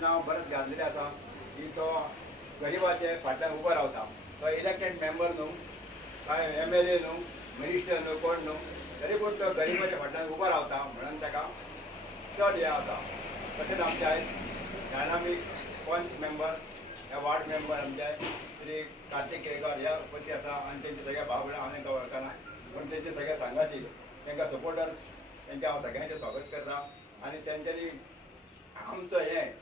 नाव बरेच घातलेलें आसा की तो गरिबाचे फाटल्यान उबो रावता. तो इलेक्टेड मेंबर न्हू, काय MLA न्हू, मिनिस्टर न्हू, कोण न्हू, तरी पूण तो गरिबाच्या फाटल्यान उबो रावता म्हणून ताका चड हें आसा. तशेंच आमचे आयज डायनामीक पंच मेंबर, ह्या वार्ड मेंबर आमचे श्री कार्तिक केळकर ह्या पती आसा आनी तेंचे सगळ्या भाव भयण हांव तांकां वळखना, पूण तेंचे सगळ्या सांगाती तांकां सपोर्टर्स तेंचे हांव सगळ्यांचें स्वागत करता. आनी तेंच्यांनी आमचो हें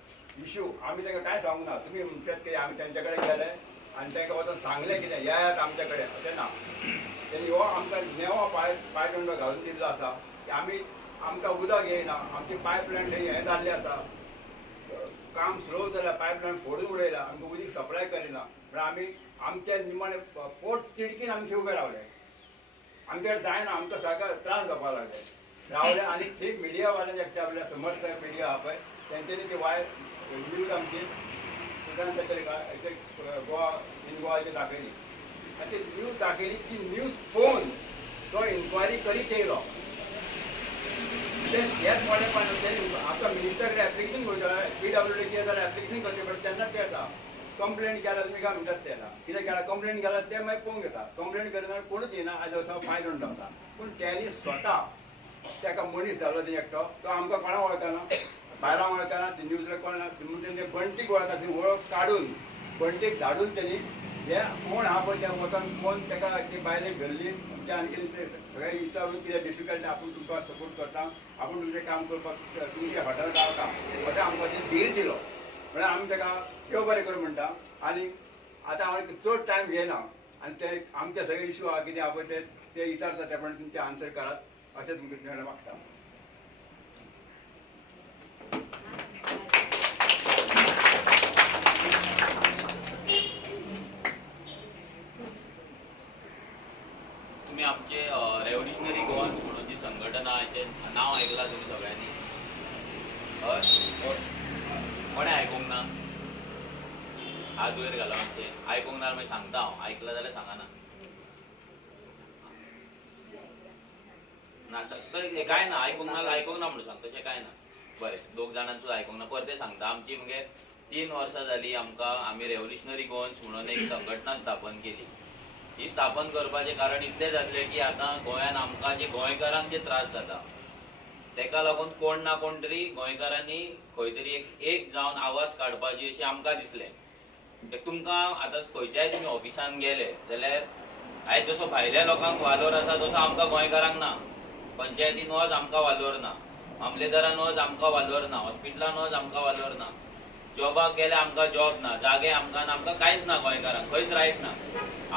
इश्यू आमी तांकां कांय सांगूंक ना. तुमी म्हणटात की आमी तेंचे कडेन गेले आनी तांकां वचून सांगलें कितें येयात आमचे कडेन, अशें ना. तेणी हो आमकां नेवो पायदंडो घालून दिल्लो आसा की आमी आमकां उदक येयना, आमची पायपलायन थंय हें जाल्लें आसा, काम स्लो जाल्यार पायपलायन फोडून उडयला, आमकां उदीक सप्लाय करिना. म्हण आमी आमचे निमाणे पोट तिडकीन आमचे उबे रावले. आमचे कडेन जायना, आमकां सगळ्याक त्रास जावपाक रावले आनी ठीक मिडियावाल्यांचे एकटे आपल्या समर्थ मिडिया आहा पळय तेंच्यांनी ती न्यूज आमची हेचे गोवा इन गोवाचेर दाखयली आनी ती न्यूज दाखयली. ती न्यूज पळोवन तो इन्क्वायरी करीत येयलो. हेच मोडेपण आमकां मिनिस्टर कडेन एप्लिकेशन करता, PWD कितें जाल्यार एप्लिकेशन करचें पडटा तेन्ना ते येता. कंप्लेंट केल्यार तुमी काय म्हणटात ते येता, कितें केल्यार कंप्लेंट केल्यार ते मागीर पळोवंक येता. कंप्लेंट करना कोणूच येना, आयज वर्सा फायन दंड आसा. पूण त्यांनी स्वता ताका मनीस धाडलो तें एकटो, तो आमकां कोणाक वळखना, भायलां वळखना, ती न्यूजला कोण ना, म्हणून ते बंटीक वळखता. ती वळख काडून बंटीक धाडून तेणी हे कोण आहा पळय तें वचोन कोण ताका ती बायलेक धरली. ते आणखी सगळे विचारून कितें डिफिकल्ट आपूण तुमकां सपोर्ट करता, आपूण तुमचें काम करपाक तुमच्या फाटल्यान रावता अशें आमकां धीर दिलो. म्हळ्यार आमी ताका देव बरें कर म्हणटा. आनी आतां हांव चड टायम घेयना आनी ते आमचे सगळे इश्यू आहा कितें आहा पळय ते विचारता ते पण तुमचे आन्सर करात अशें तुमकां मागता. तुम्ही आमचे रेव्होल्युशनरी गोवन्स म्हणून जी संघटना हाचे नाव आयकलां तुम्ही सगळ्यांनी, कोणें आयकूंक ना? हात वयर घाला मातशें. आयकूंक ना मागीर सांगता हांव, आयकलां जाल्यार सांगाना. ना काय ना, आयकूंक ना म्हणून सांग, तशें काय ना. बरें, 2 जाणांचो आयकूंक ना, परते सांगता. आमची मगे 3 वर्सां जालीं आमकां आमी रेव्होल्युशनरी गोवन्स म्हणून एक संघटना स्थापन केली. ही स्थापन करपाचें कारण इतलें जातलें की आतां गोंयान आमकां जे गोंयकारांक जे त्रास जाता तेका लागून कोण ना कोण तरी गोंयकारांनी खंय तरी एक जावन आवाज काडपाची अशें आमकां दिसलें. तुमकां आतां खंयच्याय तुमी ऑफिसान गेले जाल्यार आयज जसो भायल्या लोकांक वालोर आसा तसो आमकां गोंयकारांक ना. पंचायतीन वच आमकां वालोर ना, मामलेदारान वच आमकां वालोर ना, हॉस्पिटलान वच आमकां वालोर ना, जॉबाक गेले आमकां जॉब ना, जागे आमकां ना, आमकां कांयच ना. गोंयकारांक खंयच रायट ना.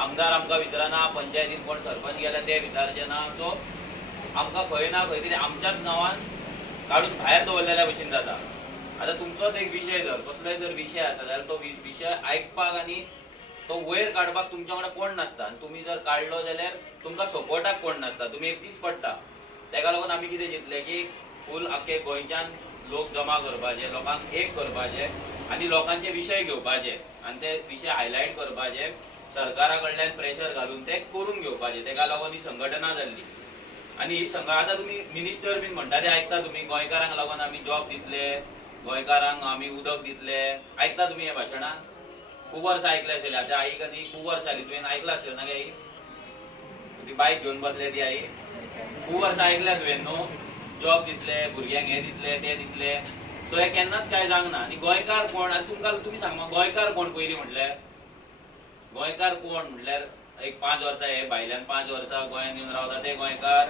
आमदार आमकां विचारना, पंचायतीन कोण सरपंच गेले ते विचारचे ना. सो आमकां खंय ना खंय तरी आमच्याच नांवान काडून भायर दवरलेल्या भशेन जाता. आतां तुमचोच एक विशय जर कसलोय जर विशय आसा जाल्यार तो विशय आयकपाक आनी तो वयर काडपाक तुमच्या वांगडा कोण नासता. आनी तुमी जर काडलो जाल्यार तुमकां सपोर्टाक कोण नासता, तुमी एकटीच पडटा. तेका लागून आमी कितें चिंतलें की फूल आख्खे गोंयच्यान लोक जमा करपाचे, लोकांक एक करपाचे आनी लोकांचे विशय घेवपाचे आनी ते विशय हायलायट करपाचे, सरकारा कडल्यान प्रेशर घालून ते करून घेवपाचे. तेका लागून ही संघटना जाल्ली. आनी ही आतां तुमी मिनिस्टर बीन म्हणटा ते आयकता तुमी, गोंयकारांक लागून आमी जॉब दितले, गोंयकारांक आमी उदक दितले, आयकता तुमी हे भाशणां? खूब वर्सां आयकले आसतले. आतां आईक आनी खूब वर्सां जालीं, तुवें आयकलां आसतलें ना गे आई? ती बायक घेवन बसले ती आई, खूब वर्सां आयकल्या तुवें न्हू? जॉब दितले, भुरग्यांक हे दितले, ते दितले. सो हे केन्नाच काय जावंक ना. आनी गोंयकार कोण? आनी तुमकां तुमी सांग, गोंयकार कोण पयलीं म्हटल्यार? गोंयकार कोण म्हटल्यार एक 5 वर्सां हे भायल्यान 5 वर्सां गोंयांत येवन रावता ते गोंयकार?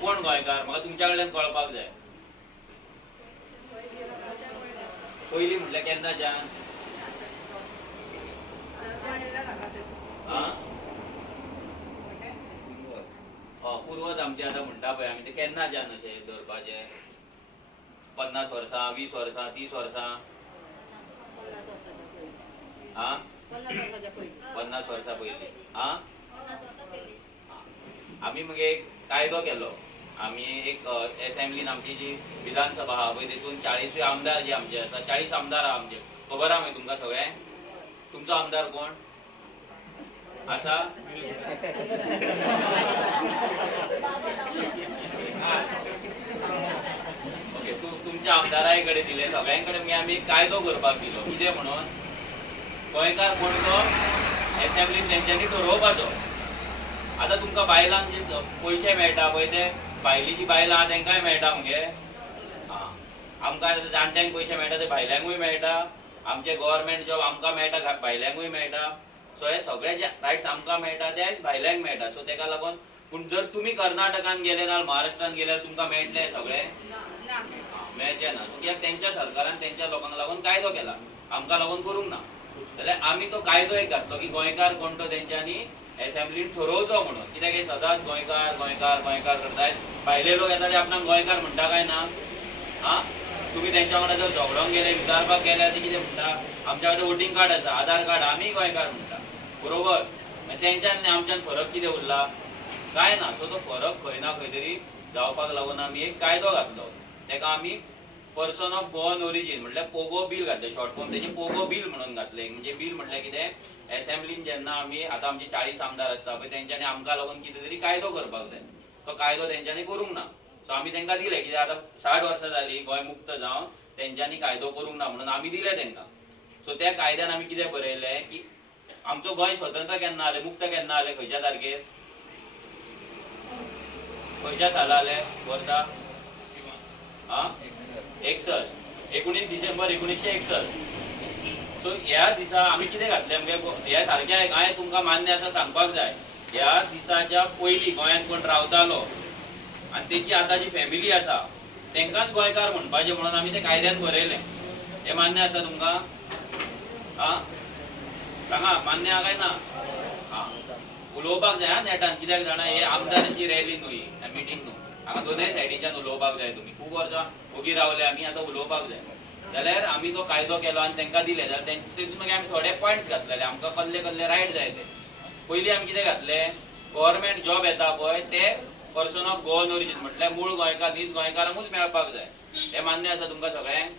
कोण गोंयकार? म्हाका तुमच्या कडल्यान कळपाक जाय. पयलीं म्हटल्यार केन्नाच्यान? पूर्वज आमचे आतां म्हणटा पळय आमी, ते केन्नाच्यान अशें धरपाचे? 50 वर्सां, 20 वर्सां, 30 वर्सां? 50 वर्सां पयलीं. आमी मगे एक कायदो केलो. आमी एक असेंब्लीन आमची जी विधानसभा आहा पळय तेतून 40 आमदार जे आमचे आसा, 40 आमदार आहा आमचे. खबर आहा मागीर तुमकां सगळें? तुमचो आमदार कोण आसा? ओके, तूं तुमच्या आमदाराय कडेन दिले, सगळ्यांकडे आमी कायदो करपाक दिलो. कितें म्हणून गोंयकार कोण तो असेंब्लीन तेंच्यांनी ठरोवपाचो. आतां तुमकां बायलांक जे पयशे मेळटा पळय ते भायली जी बायलां आहा तेंकाय मेळटा मगे. आमकां जाणट्यांक पयशे मेळटा ते भायल्यांकूय मेळटा. आमचे गव्हर्मेंट जॉब आमकां मेळटा भायल्यांकूय मेळटा. सो हे सगळे जे रायट्स आमकां मेळटा ते भायल्यांक मेळटा. सो तेका लागून पूण जर तुमी कर्नाटकान गेले ना महाराष्ट्रान गेल्यार तुमकां मेळटले सगळे मेळचे ना. सो कित्याक तेंच्या सरकारान तेंच्या लोकांक लागून कायदो केला, आमकां लागून करूंक ना. जाल्यार आमी तो कायदो एक घातलो की गोंयकार कोण तो तेंच्यांनी असेंब्लीन ठरोवचो म्हणून. कित्याक हे सदांच गोंयकार गोंयकार गोंयकार करतायत. भायले लोक येता ते आपणाक गोंयकार म्हणटा काय ना? तुम्ही त्यांच्या वांगडा जर झगडोंक गेले विचारपाक गेले ते कितें म्हणटा, आमच्या कडेन वोटिंग कार्ड आसा, आधार कार्ड, आमी गोंयकार म्हणटा. बरोबर? तेंच्यान आनी आमच्यान फरक कितें उरला? काय ना. सो तो फरक खंय ना खंय तरी जावपाक लागून आमी एक कायदो घातलो. तेका आमी पर्सन ऑफ बॉर्न ओरिजीन म्हटल्यार पोगो बील घातले. शॉर्ट फॉर्म तेजे पोगो बील म्हणून घातले. म्हणजे बील म्हटल्यार कितें, असेंब्लीन जेन्ना आमी आतां आमचे 40 आमदार आसता पळय तेंच्यांनी आमकां लागून कितें तरी कायदो करपाक जाय. तो कायदो तेंच्यांनी करूंक ना. सो आमी तेंकां दिले. कित्याक आतां 60 वर्सां जाली गोंय मुक्त जावन, तेंच्यांनी कायदो करूंक ना म्हणून आमी दिले तेंकां. सो त्या कायद्यान आमी कितें बरयलें की आमचो गोंय स्वतंत्र केन्ना जालें, मुक्त केन्ना जालें, खंयच्या तारखेर, खंयच्या साला जालें वर्सा? 19 डिसेंबर 1961. सो ह्या दिसा आमी कितें घातलें म्हणजे ह्या सारकें हांवें तुमकां मान्य आसा सांगपाक जाय. ह्या दिसाच्या पयलीं गोंयांत कोण रावतालो आनी तेची आतां जी फॅमिली आसा तेंकांच गोंयकार म्हणपाचें म्हणून आमी तें कायद्यान बरयलें. हें मान्य आसा तुमकां? सांगा मान्य आहा काय ना? उलोवपाक जाय नेटान. कित्याक जाणा हे आमदारांची रॅली न्हू ही मिटींग न्हू. हांगा दोनूय सायडीच्यान उलोवपाक जाय. तुमी खूब वर्सां ओगी रावले, आमी आतां उलोवपाक जाय. जाल्यार आमी तो कायदो केलो आनी तेंकां दिले. जाल्यार तेतून मागीर आमी थोडे पॉयंट्स घातलेले. आमकां कसले कसले रायट जाय ते. पयलीं आमी कितें घातलें, गव्हर्मेंट जॉब येता पळय ते पर्सन ऑफ बॉर्न ओरिजीन म्हटल्यार मूळ गोंयकार नीज गोंयकारांकूच मेळपाक जाय. हे मान्य आसा तुमकां सगळ्यांक?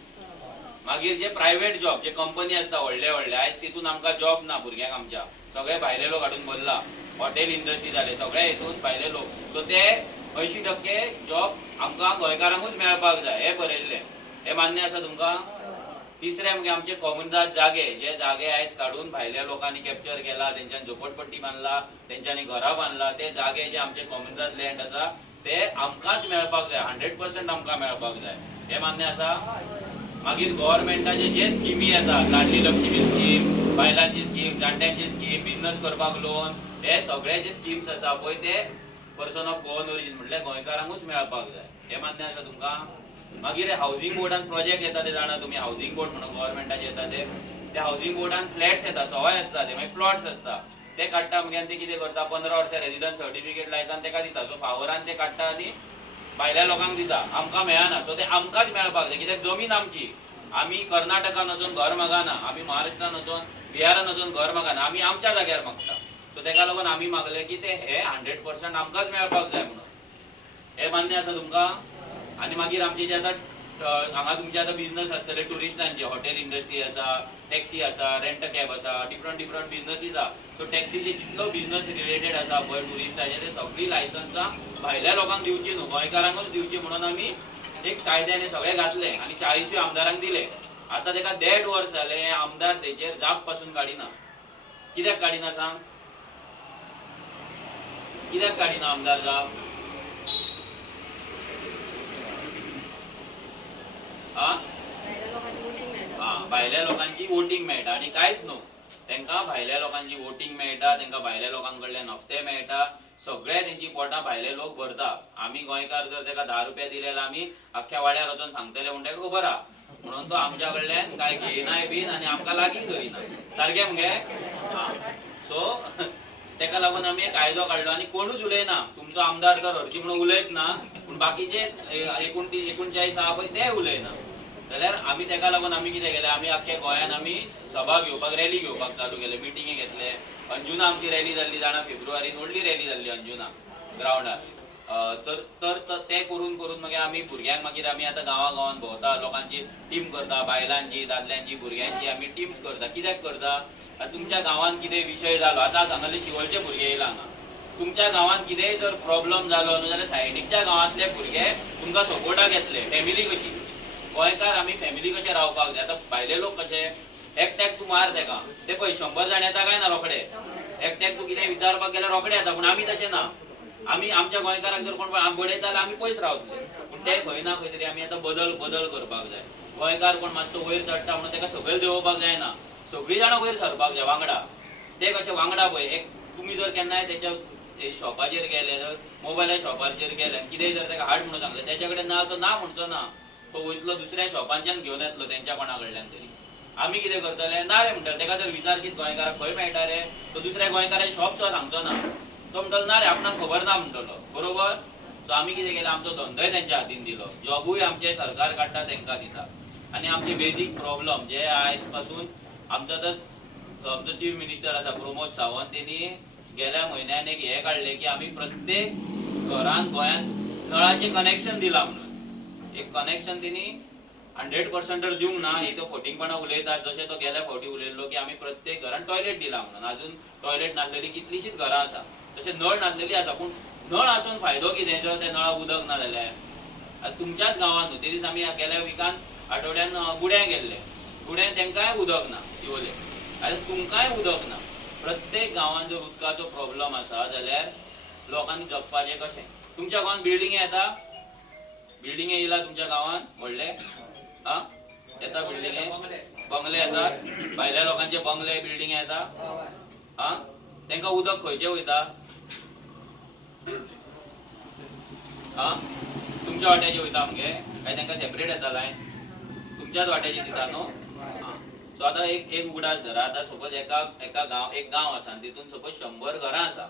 मागीर जे प्रायव्हेट जॉब, जे कंपनी आसता व्हडले व्हडले, आयज तितून आमकां जॉब ना भुरग्यांक आमच्या. सगळे भायले लोक हाडून भरला. हॉटेल इंडस्ट्री जाले सगळे हितून भायले लोक. सो ते 80% जॉब आमकां गोंयकारांकूच मेळपाक जाय हे बरयल्लें. हे मान्य आसा तुमकां? तिसरें म्हणजे आमचे कॉमनदाद जागे, जे जागे आयज काडून भायल्या लोकांनी कॅप्चर केला, तेंच्यांनी झोपडपट्टी बांदला, तेंच्यांनी घरां बांदला, ते जागे जे आमचे कॉमनदाद लँड आसा ते आमकांच मेळपाक जाय. 100% आमकां मेळपाक जाय. हे मान्य आसा? मागीर गव्हर्मेंटाचे जे स्किमी येतात, लाडली लक्ष्मी स्कीम, बायलांची स्कीम, जाणट्यांची स्कीम, बिझनस करपाक लोन, हे सगळे जे स्किम्स आसा पळय ते पर्सन ऑफ बॉर्न ओरिजीन म्हटल्यार गोंयकारांकूच मेळपाक जाय. हे मान्य आसा तुमकां? मागीर हाऊसिंग बोर्डान प्रोजेक्ट येता ते जाणा तुमी. हाऊसिंग बोर्ड म्हणून गव्हर्मेंटाचे येता ते हाऊसिंग बोर्डान फ्लॅट्स येता, सवाय आसता ते, मागीर प्लॉट्स आसता ते काडटा. मागीर ते कितें करता, 15 वर्सां रेजिडन्स सर्टिफिकेट लायता आनी तेका दिता. सो फावरान ते काडटा आनी भायल्या लोकांक दिता. आमकां मेळना. सो ते आमकांच मेळपाक जाय. कित्याक जमीन आमची. आमी कर्नाटकान वचून घर मागना, आमी महाराष्ट्रान वचून बिहारान वचून घर मागना, आमी आमच्या जाग्यार मागता. सो तेका लागून आमी मागले की ते हे 100% आमकांच मेळपाक जाय म्हणून. हे मान्य आसा तुमकां? आनी मागीर आमचे जे आतां हांगा तुमचे आतां बिझनस आसतले टुरिस्टांचे, हॉटेल इंडस्ट्री आसा, टॅक्सी आसा, रेंट कॅब आसा, डिफरंट बिझनसीस आसा. सो टॅक्सीचे जितलो बिझनस रिलेटेड आसा पळय टुरिस्टाचे, ते सगळी लायसन्सां भायल्या लोकांक दिवची न्हू, गोंयकारांकूच दिवची म्हणून आमी एक कायद्याने सगळे घातले आनी 40 आमदारांक दिले. आतां तेका 1.5 वर्स जाले आमदार तेचेर जाप पासून काडिना. कित्याक काडिना सांग? कित्याक काडिना आमदार जाप? भायल्या लोकांची वोटिंग मेळटा आनी कांयच न्हू. तेंकां भायल्या लोकांची वोटिंग मेळटा, तेंकां भायल्या लोकां कडल्यान हफ्ते मेळटा, सगळे तेंची पोटां भायले लोक भरता. आमी गोंयकार जर तेका 10 रुपया दिले जाल्यार आमी आख्ख्या वाड्यार वचून सांगतले म्हूण तेका खबर आहा. म्हणून तो आमच्या कडल्यान काय घेयनाय बीन आनी आमकां लागीं धरिना. सारकें मगे? सो तेका लागून आमी एक कायदो काडलो आनी कोणूच उलयना. तुमचो आमदार तर हरशी म्हणून उलयत ना, पूण बाकीचे 39 आहा पळय ते उलयना. जाल्यार आमी तेका लागून आमी कितें केलें, आमी आख्ख्या गोंयान आमी सभा घेवपाक, रॅली घेवपाक चालू केले, मिटिंगे घेतले. अंजुना आमची रॅली जाल्ली जाणा, फेब्रुवारीन व्हडली रॅली जाल्ली अंजुना ग्रावंडार. तर ते करून मागीर आमी भुरग्यांक मागीर आमी आतां गांवागांवान भोंवता, लोकांची टीम करता, बायलांची, दादल्यांची, भुरग्यांची आमी टीम्स करता. कित्याक करता? तुमच्या गांवांत कितें विशय जालो, आतां हांगासले शिवोलचे भुरगे येयला हांगा, तुमच्या गांवांत कितेंय जर प्रॉब्लम जालो न्हू जाल्यार सायडीकच्या गांवांतले भुरगे तुमकां सपोर्टाक येतले. फॅमिली कशी गोंयकार आमी फॅमिली कशे रावपाक जाय. आतां भायले लोक कशे एकट्याक तूं मार तेका ते पळय 100 जाण येता काय ना रोखडे. एकट्याक तूं कितें विचारपाक गेल्यार रोखडे येता. पूण आमी तशें ना. आमी आमच्या गोंयकाराक जर कोण बडयता जाल्यार आमी पयस रावतले. पूण ते खंय ना खंय तरी आमी आतां बदल करपाक जाय. गोंयकार कोण मातसो वयर चडटा म्हणून तेका सकयल देंवोवपाक जायना. सगळीं जाणां वयर सरपाक जाय वांगडा. ते कशे वांगडा पळय. एक तुमी जर केन्नाय तेच्या शॉपाचेर गेले जर मोबायला शॉपाचेर गेले कितेंय जर तेका हाड म्हणून सांगले तेच्या कडेन ना तो ना म्हणचो ना. तो वयतलो दुसऱ्या शॉपांच्यान घेवन येतलो तेंच्या कोणा कडल्यान तरी. आमी कितें करतले ना रे म्हणटले. तेका जर विचारशीत गोंयकाराक खंय मेळटा रे तो दुसऱ्या गोंयकाराचे शॉप सुद्दां सांगचो ना. तो म्हणटलो ना रे आपणाक खबर ना म्हणटलो. बरोबर. सो आमी कितें केलें आमचो धंदोय तेंच्या हातीन दिलो. जॉबूय आमचे सरकार काडटा तेंका दिता. आनी आमचे बेजीक प्रॉब्लम जे आयज पासून आमचो चीफ मिनिस्टर आसा प्रमोद सावंत तेणी गेल्या म्हयन्यान एक हे काडले की आमी प्रत्येक घरान गोंयान नळाचे कनेक्शन दिला म्हणून. एक कनेक्शन तेणी 100% तर दिवंक ना. हे तो फोटिंगपणा उलयतात जशें तो गेल्या फावटी उलयल्लो की आमी प्रत्येक घरान टॉयलेट दिला म्हणून. अजून टॉयलेट नासलेली कितलीशीच घरां आसा. तशें नळ नासलेली आसा. पूण नळ आसून फायदो कितें जर ते नळाक उदक ना जाल्यार. तुमच्याच गांवांत न्हू. ते दीस आमी गेल्या विकान आठवड्यान गुड्यां गेल्ले. गुड्यां तेंकांय उदक ना शिवोले. आतां तुमकांय उदक ना. प्रत्येक गांवांत जर उदकाचो प्रॉब्लम आसा जाल्यार लोकांनी जगपाचें कशें. तुमच्या गांवांत बिल्डिंगे येता. बिल्डिंगे येयला तुमच्या गांवांत व्हडले येता बिल्डिंगे बंगले येतात. भायल्या लोकांचे बंगले बिल्डिंगे येता. तेंकां उदक खंयचें वयता. तुमच्या वाट्याचे वयता मगे काय तेंकां सेपरेट येता लायन. तुमच्याच वाट्याची दिता न्हू. सो आतां एक उगडास धरा. आतां सपोज एक गांव आसा आनी तितून सपोज 100 घरां आसा.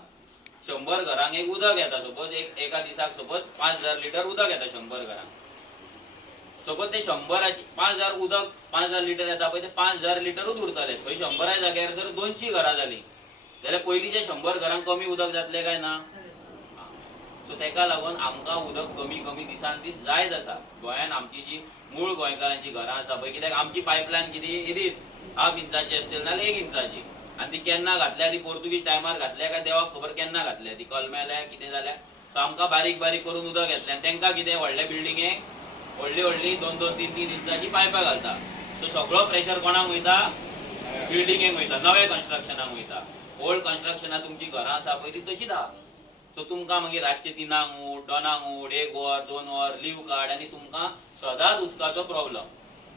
100 घरांक एक उदक येता. सपोज एका दिसाक सपोज 5000 लिटर उदक येता 100 घरांक. सपोज ते 5000 उदक 5000 लिटर येता पळय ते 5000 लिटरूच उरतले. खंय 100 जाग्यार जर 200 घरां जाली जाल्यार पयलींच्या 100 घरांक कमी उदक जातले काय ना. सो तेका लागून आमकां उदक कमी कमी दिसान दीस जायत आसा. गोंयान आमची जी मूळ गोंयकारांची घरां आसा पळय कित्याक आमची पायपलायन कितें येदीत 1/2 इंचाची आसतली नाल्यार 1 इंचाची. आनी ती केन्ना घातल्या ती पोर्तुगीज टायमार घातल्या काय देवाक खबर केन्ना घातल्या ती कलमेल्या कितें जाल्या. सो आमकां बारीक बारीक करून उदक येतलें. आनी तेंकां कितें व्हडल्या बिल्डिंगेक व्हडली 2-2, 3-3 इंचाची पायपां घालता. सो सगळो प्रेशर कोणाक वयता. बिल्डिंगेक वयता. नव्या कन्स्ट्रक्शनाक वयता. ओल्ड कन्स्ट्रक्शनाक तुमची घरां आसा पळय ती तशीच आहा. सो तुमकां मागीर रातचे 3 उठ 2 उठ 1 वर 2 वर लीव काड आनी तुमकां सदांच उदकाचो प्रॉब्लम.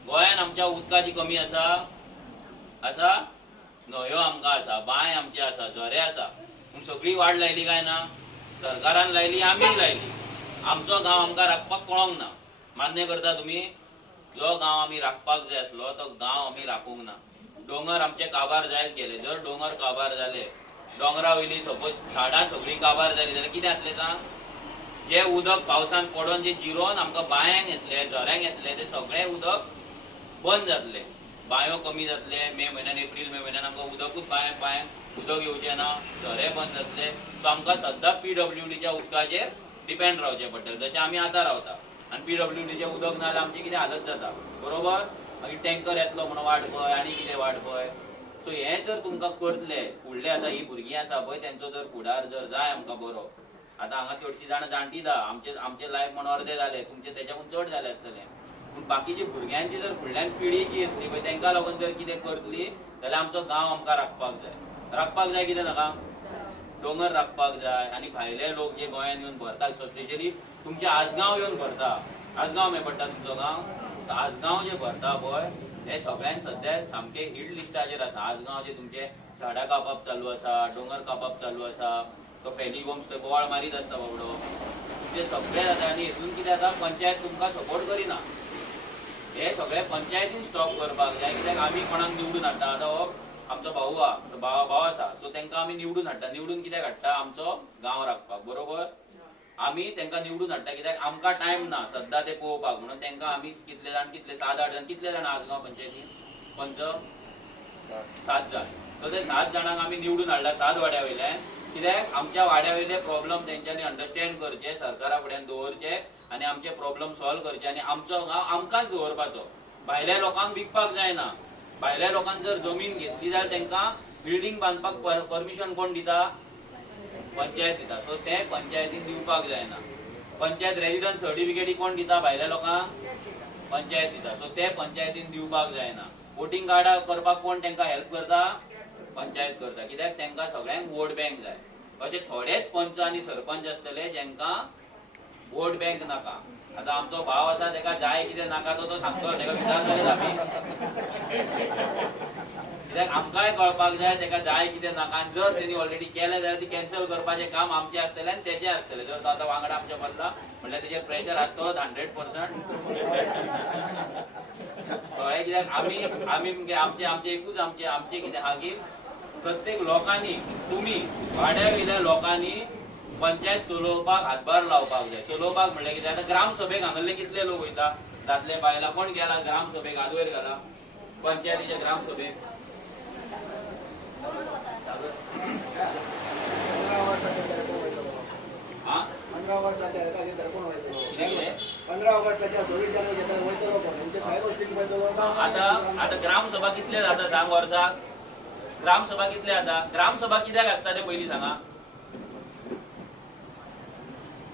गोंयान आमच्या उदकाची कमी आसा. न्हंयो आमकां आसा. बांय आमचे आसा. झरे आसा. पूण सगळी वाट लायली काय ना. सरकारान लायली आमीय लायली. आमचो गांव आमकां राखपाक कळोंक ना. मान्य करता तुमी. जो गांव आमी राखपाक जाय आसलो तो गांव आमी राखूंक ना. दोंगर आमचे काबार जायत गेले. जर दोंगर काबार जाले दोंगरा वयली सपोज झाडां सगळीं काबार जाली जाल्यार कितें जातलें सांग. जे उदक पावसान पडोन जे जिरोन आमकां बांयांक येतले झऱ्यांक येतले ते सगळें उदक बंद जातले. बांयो कमी जातले. मे म्हयन्यान एप्रील मे म्हयन्यान आमकां उदकूच बांयांक उदक येवचें ना. झरे बंद जातले. सो आमकां सद्दां PWDच्या उदकाचेर डिपेंड रावचें पडटलें जशें आमी आतां रावता. आनी PWDचें उदक ना जाल्यार आमची कितें हालत जाता. बरोबर. मागीर टँकर येतलो म्हणून वाट पळय आनी कितें वाट पळय. सो हें जर तुमकां करतले फुडले आतां ही भुरगीं आसा पळय तेंचो जर फुडार जर जाय आमकां बरो. आतां हांगा चडशीं जाणां जाणटीच आहा. आमचे लायफ म्हण अर्दे जाले. तुमचे तेच्याकून चड जाले आसतले. पूण बाकीची भुरग्यांची जर फुडल्यान पिढी जी आसली पळय तेंका लागून जर कितें करतली जाल्यार आमचो गांव आमकां राखपाक जाय. राखपाक जाय कितें नाका. दोंगर राखपाक जाय. आनी भायले लोक जे गोंयान येवन भरतात स्पेशली तुमचे आजगांव येवन भरता. आजगांव खंय पडटा तुमचो गांव. आजगांव जे भरता पळय हे सगळ्यान सध्या सामके हिट लिस्टाचेर आसा. आजगांव जे तुमचे झाडां कापप चालू आसा. दोंगर कापप चालू आसा. तो फेली होम्स थंय बोवाळ मारीत आसता बाबडो. तुमचे सगळे जाता. आनी हेतून कितें जाता पंचायत तुमकां सपोर्ट करिना. हे सगळे पंचायतीन स्टॉप करपाक जाय. कित्याक आमी कोणाक निवडून हाडटा. आतां हो आमचो भाऊ आसा. सो तेंकां आमी निवडून हाडटा. निवडून कित्याक हाडटा आमचो गांव राखपाक. बरोबर. आमी तेंकां निवडून हाडटा कित्याक आमकां टायम ना सद्दां ते पळोवपाक म्हणून तेंकां आमी कितले जाण 7-8 जाण कितले जाण आजगांव पंचायतीन 7 जाण. सो ते 7 जाणांक आमी निवडून हाडला 7 वाड्या वयल्यान. कित्याक आमच्या वाड्या वयले प्रॉब्लम तेंच्यांनी अंडरस्टँड करचे. सरकारा फुड्यान दवरचे आनी आमचे प्रॉब्लम सॉल्व करचे. आनी आमचो गांव आमकांच दवरपाचो. भायल्या लोकांक विकपाक जायना. भायल्या लोकांक जर जमीन घेतली जाल्यार तेंकां बिल्डींग बांदपाक परमिशन कोण दिता. पंचायत दिता. सो ते पंचायतीन दिवपाक जायना. पंचायत रेजिडंट सर्टिफिकेट कोण दिता भायल्या लोकांक. पंचायत दिता. सो ते पंचायतीन दिवपाक जायना. वोटिंग कार्डा करपाक कोण तांकां हेल्प करता? पंचायत करता. कित्याक तांकां सगळ्यांक वोट बँक जाय. अशे थोडेच पंच आनी सरपंच आसतले जांकां वोट बँक नाका. आता आमचो भाव आसा ताका जाय कितें नाका तो सांगतो. ताका विचारतले आमी. कित्याक आमकांय कळपाक जाय ताका जाय कितें नाका. आनी जर तेणी ऑलरेडी केलें जाल्यार ती कॅन्सल करपाचें काम आमचें आसतलें आनी तेचें आसतलें. जर तो आतां वांगडा आमच्या बसला म्हणल्यार तेजेर प्रेशर आसतलोच 100%. कळ्ळें? कित्याक आमी म्हणजे आमचें एकूच आमचें कितें आहा की प्रत्येक लोकांनी तुमी वाड्या वयल्या लोकांनी पंचायत चलोवपाक हातभार लावपाक जाय. चलोवपाक म्हणल्यार कितें आतां ग्रामसभेक हांगसरले कितले लोक वयता? दादले बायला कोण गेला ग्रामसभेक? आदवयर गेला पंचायतीच्या ग्रामसभेक. हा 15 ऑगस्टाच्या कोण वयतलो? कितें कितें 15 ऑगस्टाच्या 26 जानेवारीच्या वयतलो कोण? म्हणजे काय गोष्टी वयतलो? आता ग्रामसभा कितले जाता सांग वर्साक? ग्रामसभा कितले जाता? ग्रामसभा कित्याक आसता ते पयलीं सांगा.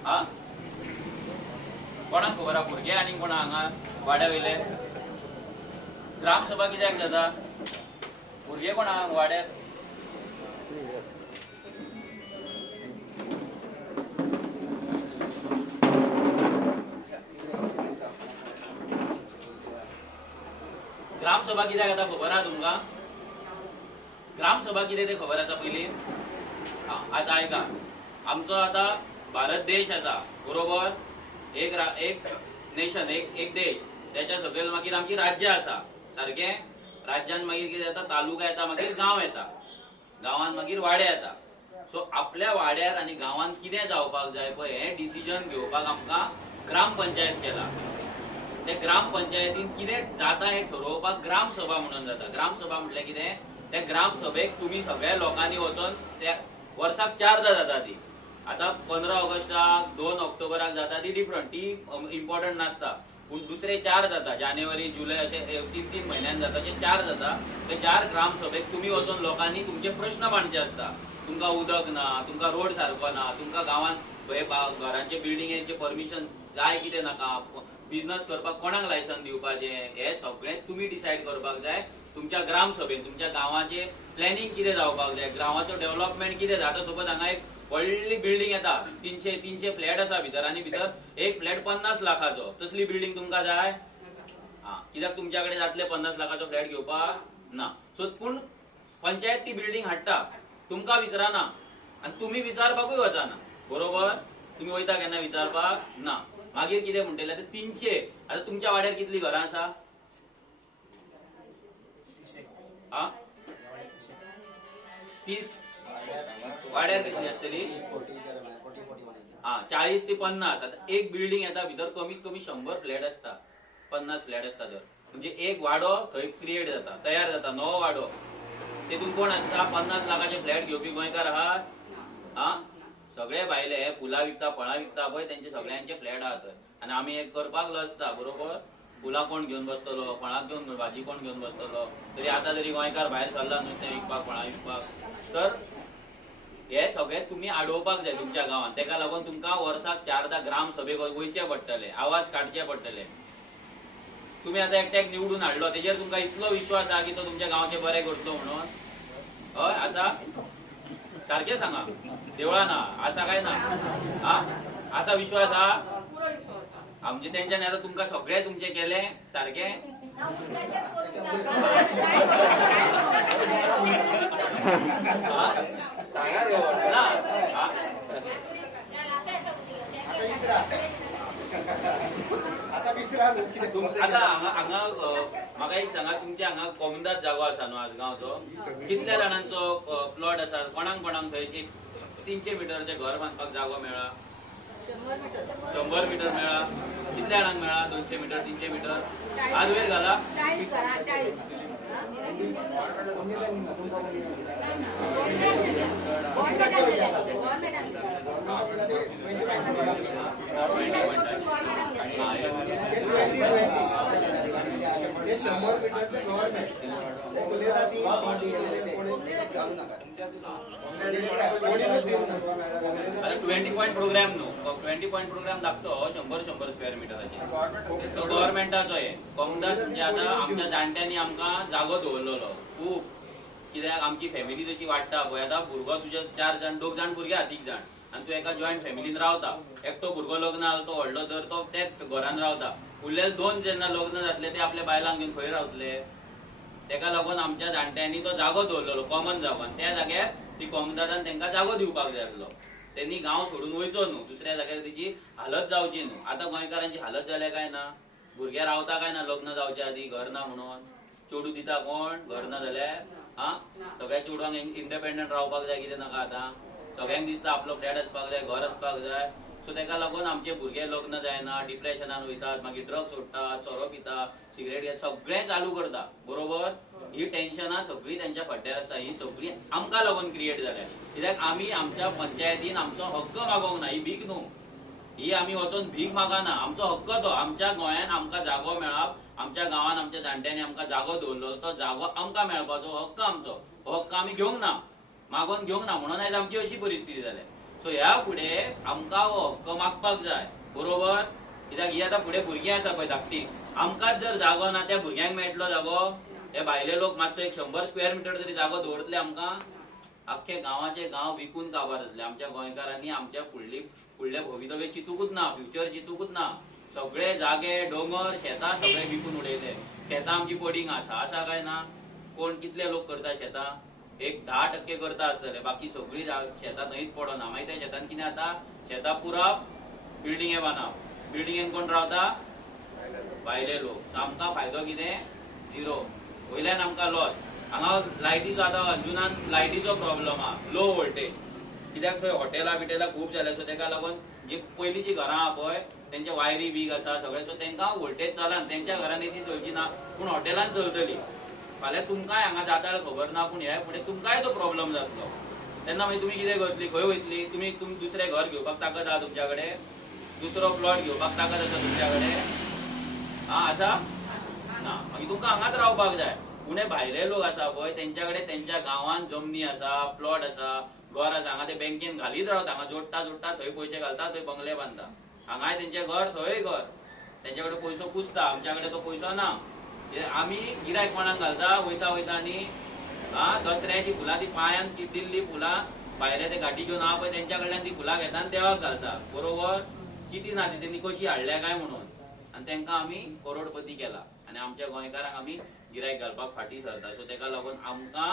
हा कोणाक खबर आहा? भुरगे आनी कोण हांगा वाड्या वयले? ग्रामसभा कित्याक जाता? भुरगे कोण हांगा वाड्यार? ग्रामसभा कित्याक जाता खबर आहा तुमकां? ग्रामसभा कितें ते खबर आसा पयलीं? आतां आयका. आमचो आतां भारत देश आसा बरोबर. एक नेशन एक देश. त्याच्या सकयल मागीर आमची राज्य आसा सारखें. राज्यान मागीर कितें जाता? तालुका येता, मागीर गांव येता. गांवांत मागीर वाडे येता. सो आपल्या वाड्यार आनी गांवांत कितें जावपाक जाय पळय हें डिसिजन घेवपाक आमकां ग्रामपंचायत केला. ते ग्रामपंचायतीन कितें जाता हें ठरोवपाक ग्रामसभा म्हणून जाता. ग्रामसभा म्हटल्यार कितें? त्या ग्रामसभेक तुमी सगळ्या लोकांनी वचोन त्या वर्साक 4दां जाता ती. आता 15 ऑगस्टाक 2 ऑक्टोबराक जाता ती डिफरंट. ती इम्पॉर्टंट नासता. पूण दुसरे 4 जाता. जानेवारी जुलय असे 3 महिन्यान जाता. जे 4 जाता ते 4 ग्रामसभेक तुमी वचोन लोकांनी तुमचे प्रश्न मांडचे असता. तुमकां उदक ना, तुमकां रोड सारको ना, तुमकां गांवांत घरांचे बिल्डिंगेचे परमिशन जाय कितें नाका, बिझनस करपाक कोणाक लायसन दिवपाचें, हे सगळें तुमी डिसायड करपाक जाय तुमच्या ग्रामसभेन. तुमच्या गांवाचे प्लॅनिंग कितें जावपाक जाय, गांवाचो डेव्हलपमेंट कितें जाता. सपोज हांगा एक व्हडली बिल्डिंग येता, 300 फ्लॅट आसा भितर आनी भितर एक फ्लॅट 50 लाखाचो. तसली बिल्डिंग तुमकां जाय? कित्याक तुमच्या कडेन जातले 50 लाखाचो फ्लॅट घेवपाक? ना. सो पूण पंचायत ती बिल्डिंग हाडटा, तुमकां विचारना आनी तुमी विचारपाकूय वचना बरोबर. तुमी वयता केन्ना विचारपाक? ना. मागीर कितें म्हणटले ते 300. आतां तुमच्या वाड्यार कितली घरां आसा? 30. वाड्यार कितली आसतली? 40 ते 50. आता एक बिल्डिंग येता भितर कमीत कमी 100 फ्लॅट असता, 50 फ्लॅट असता. तर म्हणजे एक वाडो थंय क्रिएट जाता, तयार जाता नवो वाडो. तेतून कोण असता? 50 लाखाचे फ्लॅट घेवपी गोंयकार आहात. सगळे भायले फुलां विकता, फळां विकता पळय त्यांचे सगळ्यांचे फ्लॅट आहात. आनी आमी एक करपाक लसता बरोबर. फुलां कोण घेवन बसतलो, फळां घेवन भाजी कोण घेवन बसतलो. तरी आतां तरी गोंयकार भायर सरला नुस्तें विकपाक, फळां विकपाक. तर हे सगळें तुमी आडोवपाक जाय तुमच्या गांवांत. तेका लागून तुमकां वर्साक 4दां ग्रामसभेक वयचें पडटलें, आवाज काडचे पडटले. तुमी आतां एकट्याक निवडून हाडलो, तेजेर तुमकां इतलो विश्वास आहा की तो तुमच्या गांवचें बरें करतलो म्हणून? हय आसा? सारकें सांगा. देवळान आसा काय ना? आसा विश्वास आहा? म्हणजे तेंच्यानी आतां तुमकां सगळें तुमचें केलें सारकें? आता हांगा म्हाका एक सांगा, तुमच्या हांगा कोमदाद जागो आसा न्हू आसगांवचो, कितल्या जाणांचो प्लॉट आसा? कोणाक थंय एक 300 मिटरचें घर बांदपाक जागो मेळ्ळा? 100 मिटर मेळ्ळा? कितल्या जाणांक मेळ्ळा? 200 मिटर 300 मिटर? आज वेळ घाला. गव्हर्नमेंट येता ती दिंडी गेलेली ते त्याच्यात घालू नका. कोणीच देऊ नका. आता 20 पॉईंट प्रोग्राम न्हू 20 पॉईंट प्रोग्राम लागतो 100 स्क्वेअर मिटराचे गव्हर्नमेंटाचो हे कमदा तुमच्या आता आमच्या जाणट्यांनी आमकां जागो दवरलेलो खूब कित्याक आमची फॅमिली जशी वाडटा पळय आता भुरगो तुजे 4 जाण 2 जाण भुरगे आहा 3 जाण आनी तूं एका जॉयंट फॅमिलीन रावता एकटो भुरगो लग्न जालो तो व्हडलो तर तो त्याच घरान रावता उरलेले 2 जेन्ना लग्न जातले ते आपल्या बायलांक घेवन खंय रावतले तेका लागून आमच्या जाणट्यांनी तो जागो दवरलेलो कॉमन जागो आनी त्या जाग्यार ती कॉमदारान तांकां जागो दिवपाक जाय आसलो त्यांनी गांव सोडून वयचो न्हू दुसऱ्या जाग्यार तेची हालत जावची न्हू आता गोंयकारांची हालत जाल्या काय ना भुरगे रावता काय ना लग्न जावच्या आदी घर ना म्हणून चेडू दिता कोण घर ना जाल्यार हा सगळ्या चेडवांक इंडिपेंडंट रावपाक जाय कितें नाका आतां सगळ्यांक दिसता आपलो फ्लॅट आसपाक जाय घर आसपाक जाय सो तेका लागून आमचे भुरगे लग्न जायना डिप्रेशनान वयतात मागीर ड्रग्स सोडटात सोरो पिता सिगरेट घेतात सगळें चालू करता बरोबर ही टेन्शनां सगळी त्यांच्या फाटल्यार आसता ही सगळी आमकां लागून क्रिएट जाल्या कित्याक आमी आमच्या पंचायतीन आमचो हक्क मागोंक ना ही भीक न्हू ही आमी वचोन भीक मागना आमचो हक्क तो आमच्या गोंयान आमकां जागो मेळप आमच्या गांवान आमच्या जाणट्यांनी आमकां जागो दवरलो तो जागो आमकां मेळपाचो हक्क आमचो हो हक्क आमी घेवंक ना मागोन घेवंक ना म्हणून आयज आमची अशी परिस्थिती जाल्या सो ह्या फुडें आमकां हो हक्क मागपाक जाय बरोबर कित्याक ही आतां फुडें भुरगीं आसा पळय धाकटी आमकांच जर जागो ना त्या भुरग्यांक मेळटलो जागो हे भायले लोक मातसो 100 स्क्वेअर मिटर तरी जागो दवरतले आमकां आख्खे गांवाचे गांव विकून काबार जातले आमच्या गोंयकारांनी आमच्या फुडले भवितव्य चिंतूकूच ना फ्युचर चिंतूकूच ना सगळे जागे डोंगर शेतां सगळे विकून उडयले शेतां आमची पडींग आसा काय ना कोण कितले लोक करता शेतां एक 10% करता आसतले बाकी सगळी शेतां थंयच पडना मागीर त्या शेतान कितें जाता शेतां पुराप बिल्डिंगे बांदप बिल्डिंगेन कोण रावता भायले लोक आमकां फायदो कितें झिरो वयल्यान आमकां लॉस हांगा लायटीचो आतां अंजुनान लायटीचो प्रॉब्लम आहा लो वोल्टेज कित्याक थंय हॉटेलां बिटेलां खूब जाल्या सो तेका लागून जी पयलींची घरां आहा पळय तेंच्या वायरी बीग आसा सगळे सो तेंकां वोल्टेज चलना तेंच्या घरांनी ती चलची ना पूण हॉटेलान चलतली फाल्यां तुमकांय हांगा जाता खबर ना पूण ह्या फुडें तुमकांय तो प्रॉब्लम जातलो तेन्ना मागीर तुमी कितें करतली खंय वयतली तुमी दुसरें घर घेवपाक ताकद आहा तुमच्या कडेन दुसरो प्लॉट घेवपाक ताकद आसा तुमच्या कडेन हा आसा ना मागीर तुमकां हांगाच रावपाक जाय पुणे भायले लोक आसा पळय तेंच्या कडेन तेंच्या गांवांत जमनी आसा प्लॉट आसा घर आसा हांगा ते बँकेन घालीत रावता हांगा जोडटा थंय पयशे घालता थंय बंगले बांदता हांगाय तेंचें घर थंय घर तेंच्या कडेन पयसो कुसता आमच्या कडेन तो पयसो ना आमी गिरायक कोणाक घालता वयता आनी दसऱ्याची फुलां ती पांयान दिल्ली फुलां भायले ते गाठी घेवन आहा पळय तेंच्या कडल्यान ती फुलां घेता आनी देवाक घालता बरोबर चिती ना ती तेंनी कशी हाडल्या काय म्हणून आनी तेंकां आमी करोडपती केला आनी आमच्या गोंयकारांक आमी गिरायक घालपाक फाटी सरता सो तेका लागून आमकां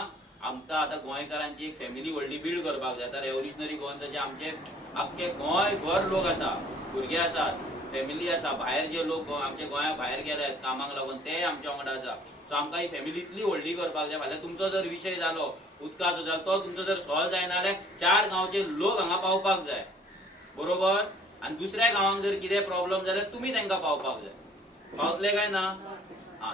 आतां गोंयकारांची एक फॅमिली व्हडली बिल्ड करपाक जाय आतां रेव्होल्युशनरी गोंयचे आमचे आख्खे गोंयभर लोक आसा भुरगे आसात फॅमिली आसा भायर जे लोक आमच्या गोंया भायर गेल्यात कामाक लागून ते आमच्या वांगडा आसा सो आमकां ही फॅमिली इतली व्हडली करपाक जाय फाल्यां तुमचो जर विशय जालो उदकाचो जालो तो तुमचो जर सॉल्व जायना जाल्यार 4 गांवचे लोक हांगा पावपाक जाय बरोबर आनी दुसऱ्या गांवांक जर कितें प्रॉब्लेम जाल्यार तुमी तांकां पावपाक जाय पावतले काय ना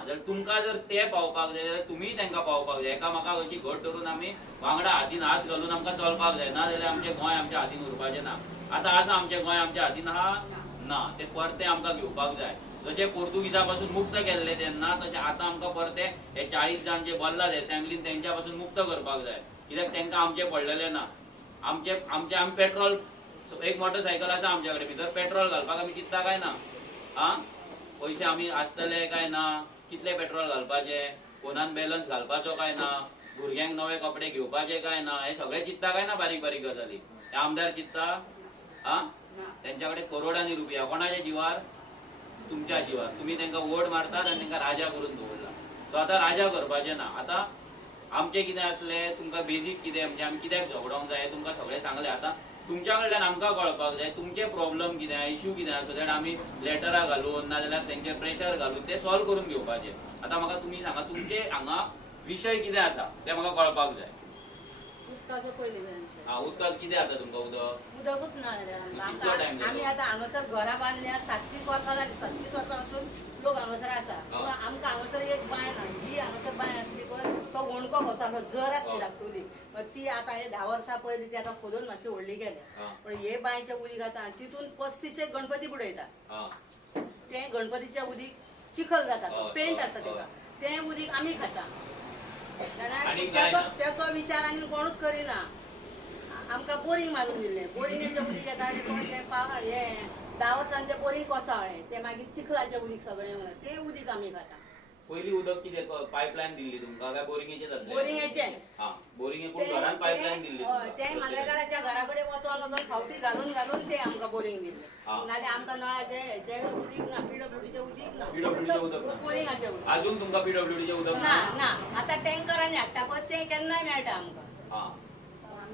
जर तुमकां जर ते पावपाक जाय जाल्यार तुमी तांकां पावपाक जाय एकामेकाक अशी घट धरून आमी वांगडा हातीन हात घालून आमकां चलपाक जाय ना जाल्यार आमचें गोंय आमच्या हातीन उरपाचें ना आतां आसा आमचें गोंय आमच्या हातीन आहा ना ते परते आमकां घेवपाक जाय जशें पोर्तुगीजा पासून मुक्त केल्ले तेन्ना तशें आतां आमकां परते हे 40 जाण जे बल्लाद एसेंब्लीन तेंच्या पासून मुक्त करपाक जाय कित्याक तेंकां आमचें पडलेलें ना आमी पेट्रोल एक मोटरसायकल आसा आमच्या कडेन भितर पेट्रोल घालपाक आमी चिंतता काय ना पयशे आमी आसतले काय ना कितले पेट्रोल घालपाचें फोनान बॅलन्स घालपाचो काय ना भुरग्यांक नवे कपडे घेवपाचे काय ना हे सगळे चिंतता काय ना बारीक बारीक गजाली हे आमदार चिंतता तेंच्या कडेन करोडांनी रुपया कोणाच्या जिवार तुमच्या जिवार तुमी तांकां वोट मारतात आनी तांकां राजा करून दवरला सो आतां राजा करपाचें ना आतां आमचें कितें आसलें तुमकां बेजीक कितें म्हणजे आमी कित्याक झगडोंक जाय तुमकां सगळें सांगलें आतां तुमच्या कडल्यान आमकां कळपाक जाय तुमचे प्रॉब्लेम कितें इश्यू कितें आसा दॅट आमी लेटरां घालून नाजाल्यार तेंचेर प्रेशर घालून ते सॉल्व करून घेवपाचे आतां म्हाका तुमी सांगा तुमचे हांगा विशय कितें आसा ते म्हाका कळपाक जाय उदकाचो पयलीं उदकाक कितें जाता तुमकां उदकूच ना आमी आतां हांगासर घरां बांदल्या 37 वर्सां जालीं 37 वर्सां पासून लोक हांगासर आसा आमकां हांगासर एक बांय ना ही हांगासर बांय आसली पळय तो वणको कसो आसलो जर आसली धाकटुली ती आतां हे 10 वर्सां पयलीं ती आतां खोदून मातशी व्हडली गेल्या पण हे बांयचे उदीक आतां तितून 35 गणपती बुडयता ते गणपतीच्या उदीक चिखल जाता पेंट आसा तेका तें उदीक आमी खाता आणि काय ना? त्याचो विचार आनी कोणूच करिना. आमकां बोरींग मारून दिल्लें. बोरींगेचें उदीक येता आनी कोण हें 10 वर्सांचें बोरींग कोसळ्ळें. तें मागीर चिखलाचें उदीक सगळें म्हणून तें उदीक आमी खाता. पयली उदक कितें पायपलायन दिल्ली तुमकां काय बोरिंगेचे जातले? बोरिंगेचें. हा बोरिंगे कोण घरान पायपलायन दिल्ली हय, ते मांद्रेकाराच्या घरा कडेन वचून फावटी घालून घालून ते आमकां बोरींग दिल्लें. हा. नाल्यार आमकां नळाचें हेचें उदीक ना, PWDचें उदीक ना. PWDचें उदक ना. बोरिंगाचें उदक. अजून तुमकां PWDचें उदक ना ना आतां टँकरांनी हाडटा पळय तें केन्नाय मेळटा आमकां. हा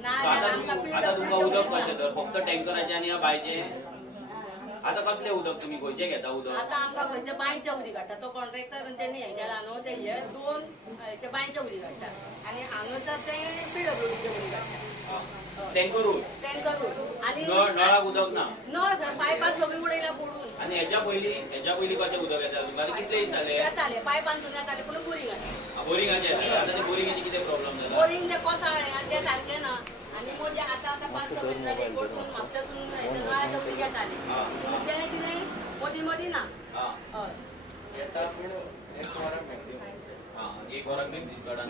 नाल्यार आता आमकां तुमकां PWDचें उदक उदीक कशें ना. तर फक्त टँकराचें आनी बायचें? आता कसलें उदक तुमी खंयचें घेता उदक? आतां आमकां खंयचें बांयचें उदीक हाडटा. तो कॉन्ट्रॅक्टर तेणी हें केला न्हू, ते हे 2 हेचें बांयचें उदीक हाडटा आनी हांगासर तें PWDचें उदीक हाडटा. टँकरूच टँकरूच आनी नळाक उदक ना? नळ पायपां सगळीं उडयल्या पडून. आणि ह्याच्या पयलीं कशें उदक येता तुमकां? आतां कितले दीस जाले? येताले पायपांसून येताले पूण बोरींग आसता. बोरिंगाचें येता. आतां ते बोरिंगेचे कितें प्रॉब्लेम जाला? बोरींग तें कोसळ्ळें आनी तें सारकें ना. आनी मदीं आतां 5-6 म्हयने जाले कडसून म्हापशासून नळाचें उदीक येतालें. हा. पूण तें कितें मदीं ना. हा हय. येता पूण एक वराक मॅक्सिमम. हा एक वराक मॅक्सिमम चडान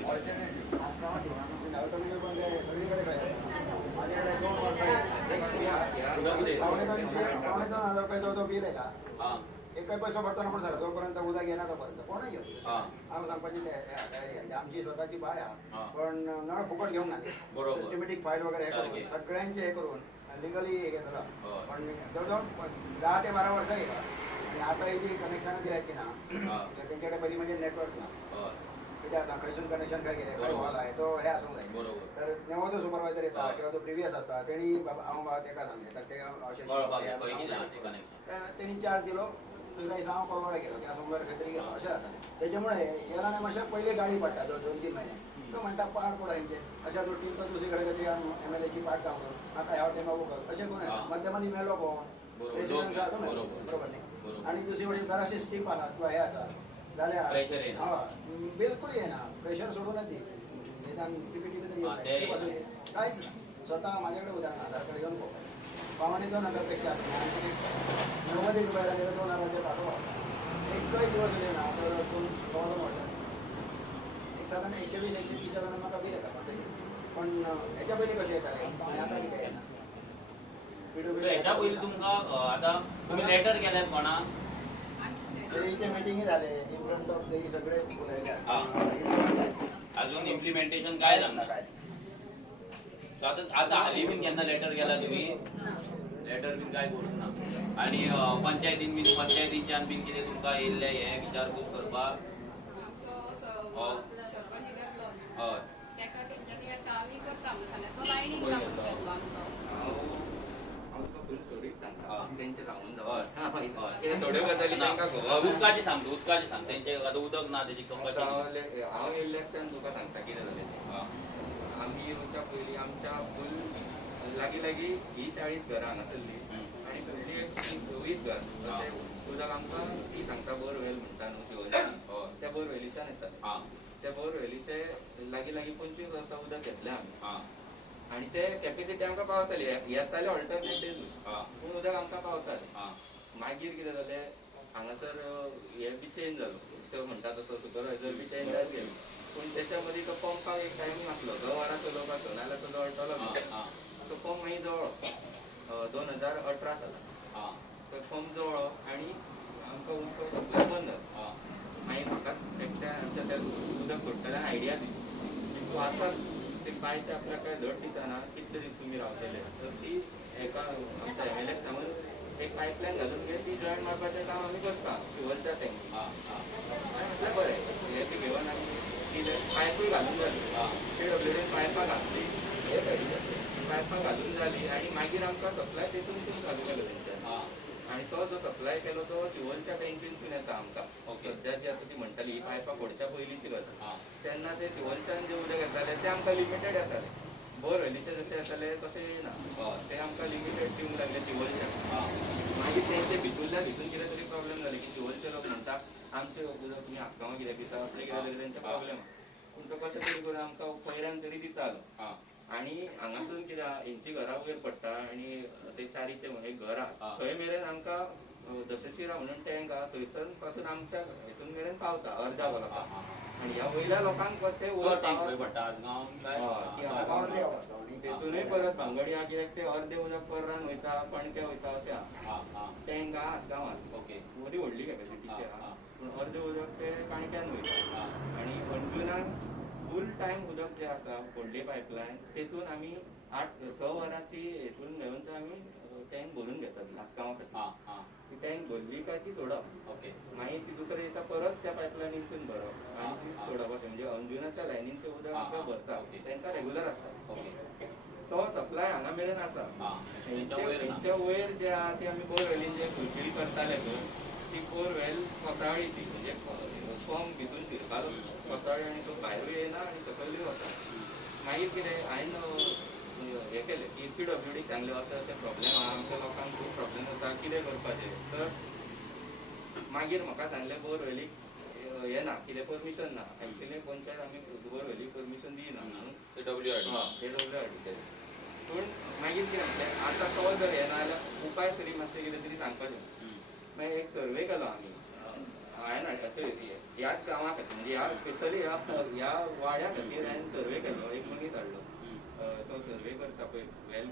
उदक उदय. पावणे 2,000 रुपयाचा तो बिल येता. हा एकही पैसा भरताना पण सर जोपर्यंत उदक येणार तोपर्यंत कोणय घेऊ. हा हांव सांगपाची तयारी आहे. आमची स्वतःची बाय हा. हा पण नळ फुकट घेऊन नाही. बरोबर. सिस्टमॅटिक फाईल वगैरे हे सारखे. करून सगळ्यांचे हे करून लिगली हे घेतलं. हो. पण जवळजवळ 10 ते 12 वर्ष गेला. आणि आता ही जी कनेक्शन दिल्यात की ना हा. त्यांच्याकडे पहिली म्हणजे नेटवर्क ना हय. किती असा खंयसून कनेक्शन काय केले काय बरोबर. हॉल आहे तो हे असूंक जाय. बरोबर. तर तेव्हा जो सुपरवायझर येता हा. किंवा तो प्रिव्हियस असता तेणी बाबा हांव बाबा तेका सांगले तर ते अशें कळपाक जाय खंय कितें आहा तें कनेक्शन. तर तेणी चार्ज दिलो दुसऱ्या दिसा हांव परवाडे गेलो त्या सोमवार खंय तरी गेलो अशें जाता. त्याच्यामुळे याला नाही मातशें पयलीं गाडी पडटा 2-3 महिने तो म्हणटा पाड पडो हेंचे अशा तो टीम तो दुसरे कडेन कधी MLA ची पाड घालून म्हाका ह्या टायमा वखद अशें कोण हा. मध्यमानी मेलो कोण बरोबर. रेसिडेंस आहा तो बरोबर. मेलो. बरोबर न्ही. बरोबर. आणि दुसरी वटेन जराशे स्टीप आहा किंवा हे आसा जाल्यार Pressure येना. हय बिलकुल येना. प्रेशर सोडूनच दी निदान टिपी तरी हा, ते येत नाही. कांयच ना. स्वतः माझ्याकडे उदाहरण आधार कार्ड घेऊन पळोवपाचें. पावणे 2,000 पेक्षा असणार 90 रुपये लागले तर 2,000 पाठवा. एकही दिवस उरले ना तर दोन 16 वाटतात. एक साधारण 120-130 जणांना म्हाका बिल येता पण हेच्या पयलीं कशें येताले आनी आतां कितें येना. सो हेच्या पयलीं तुमकां आता तुम्ही लेटर केल्यात कोणाक? तेंचे मिटिंगी जाले इन फ्रंट ऑफ द सगळे उलयले. हा. अजून इम्प्लिमेंटेशन काय जावना. काय सो आता हालीं बीन केन्ना लेटर केला तुम्ही? लेटर बीन काय करूंक ना. आणि पंचायतींच्यान बीन कितें तुमकां येयल्ले हे विचारपूस करपाक? आमचो सरपंच गेल्लो हय. तेका तेंच्यांनी येता आमी करता म्हणून सांगलें तो लायनीक लागून गेल्लो आमचो. हांव तुका फूल स्टोरीच सांगता. हा. तेंचे सांगून हय. जावं. कित्याक थोड्यो गजाली तांकां खबर. उदकाची सांग तेंचे आतां उदक ना तेची कशी. हांव येयल्ल्याच्यान तुका सांगता कितें जालें तें. हा. आमी येवच्या पयलीं आमच्या फूल लागीं ही 40 घरां हांगासरलीं आनी थंयची एक 20 घर अशें उदक आमकां ती सांगता बोरवेल म्हणटा न्हू शिवोलेची. त्या बोरवेलीच्यान येतालें. हा. त्या बोरवेलीचे लागीं 25 वर्सां उदक घेतलें आमी. हा. आनी ते कॅपेसिटी आमकां पावताली येताले ऑल्टरनेट डेजूच हा. पूण उदक आमकां पावतालें. हा. मागीर कितें जालें हांगासर हे बी चेंज जालो तो म्हणटा तसो सुपरवायझर बी चेंज जायत गेलो पूण तेच्या मदीं तो पंपाक एक टायम नासलो 10 वरां चलोवपाचो नाल्यार तो जळटलो हा. भितर. हा. तो पंप मागीर जवळ्ळो 2018 सालांत. हा. तो पंप जवळ्ळो आनी आमकां उदक सप्लाय बंद जालो. हा. मागीर म्हाका एकट्या आमच्या त्या उदक सोडटल्यान आयडिया दिली तूं आतां ते बायचे आपल्याक काय धड दिसना कितले दीस तुमी रावतले तर ती एका आमच्या MLA क सांगून एक पायपलायन घालून घे ती जॉयन मारपाचें काम आमी करता शिवलच्या टँकी. हा. हा. हांवें म्हटलें बरें हे ती घेवन आमी ती पायपूय घालून जाली. हा. PWDन पायपां घातली हे सायडीच्यान पायपां घालून जाली आनी मागीर आमकां सप्लाय तेतून चालू केलो तेंच्यान. हा. आनी तो जो सप्लाय केलो तो शिवलच्या टँकीनसून येता आमकां. ओके. सद्याची आतां ती म्हणटाली ही पायपां फोडच्या पयलींची गजाल. हा. तेन्ना ते शिवलच्यान जे उदक येतालें ते आमकां लिमिटेड येतालें. बोरवेलीचे जशें येताले तशें येना. हय. ते आमकां लिमिटेड दिवंक लागले शिवलच्यान. हा. मागीर तेंचे भितूरल्या भितून कितें तरी प्रॉब्लेम जाले की शिवलचे लोक म्हणटा आमचे उदक तुमी आसगांवा कित्याक दिता असले कितें तरी तेंचे प्रॉब्लेम. पूण तो कशें तरी करून आमकां पयऱ्यान तरी दितालो. हा. आनी हांगासून कितें आहा हेंची घरां वयर पडटा आनी ते चारीचे एक घर हा. आहा थंय मेरेन आमकां दशशिरा म्हणून टँक आहा थंयसर पासून आमच्या हितून मेरेन पावता अर्द्या वराक आणि ह्या वयल्या लोकांक ते वयर टँक पडटा आजगांव काय तेतूनय परत भांगडी आहा कित्याक ते अर्दे उदक पर्रान वयता पणके वयता अशें आहा टँक आहा आसगांवांत ओके बरी व्हडली कॅपॅसिटीची आहा पूण अर्दे उदक ते काणक्यान वयता आनी अंजुनान फूल टायम उदक जे आसा व्हडली पायपलायन तेतून आमी 6 वरांची हेतून घेवन ते आमी टँक भरून घेतात आसगांवा खातीर ती टँक भरली काय ती सोडप ओके मागीर ती दुसऱ्या दिसा परत त्या पायपलायनीतून भरप आनी ती सोडप अशें म्हणजे अंजुनाच्या लायनीचें उदक आमकां भरता तांकां रेगुलर आसता ओके तो सप्लाय हांगा मेरेन आसा तेंच्या वयर जे आहा ती आमी बोरवेलीन जे फुलफील करताले पळय ती बोरवेल कोसाळी ती म्हणजे पंप भितून शिरतालो कोसाळी आनी तो भायरूय येना आनी सकयलूय वता मागीर कितें हांवें हें केलें की PWDक सांगलें अशें अशें प्रॉब्लेम आहा आमच्या लोकांक खूब प्रॉब्लेम जाता कितें करपाचें तर मागीर म्हाका सांगलें बोरवेलीक हें ना कितें परमिशन ना एक्चुली पंचायत आमी बोरवेलीक परमिशन दिना म्हणून ते WRD WRDचें पूण मागीर कितें म्हणलें आतां तो जर हें ना जाल्यार उपाय तरी मातशें कितें तरी सांगपाचें मागीर एक सर्वे केलो आमी हांवें ह्याच गांवा खातीर म्हणजे ह्या स्पेशली ह्या वाड्या खातीर हांवें सर्वे केलो एक मनीस हाडलो तो सर्वे करता पळय वेल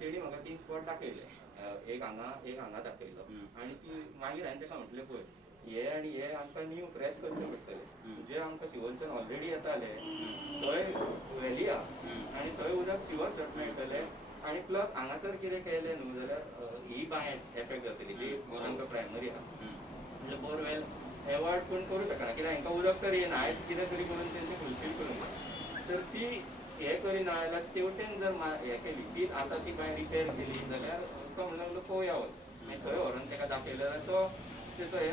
तेणी म्हाका 3 स्पॉट दाखयले एक हांगा दाखयलो आनी ती मागीर हांवें ताका म्हटलें पळय हे आनी हे आमकां न्यू फ्रेश करचें पडटलें जे आमकां शिवोलच्यान ऑलरेडी येताले थंय व्हॅली आहा आनी थंय उदक शिवर चड मेळटलें आनी प्लस हांगासर कितें केलें न्हू जाल्यार ही बांय एफेक्ट जातली जी आमकां प्रायमरी आहा म्हणजे बोरवेल एवॉयड पूण करूं शकना कित्याक हांकां उदक तर येना आयज कितें तरी करून तेंची फुलफील करूंक जाय तर ती हें करिना जाल्यार तेवटेन जर हें केली ती आसा ती बांय रिपेर केली जाल्यार तो म्हणून लागलो पळोवया वच आनी थंय व्हरून ताका दाखयलें जाल्यार तो तेचो हे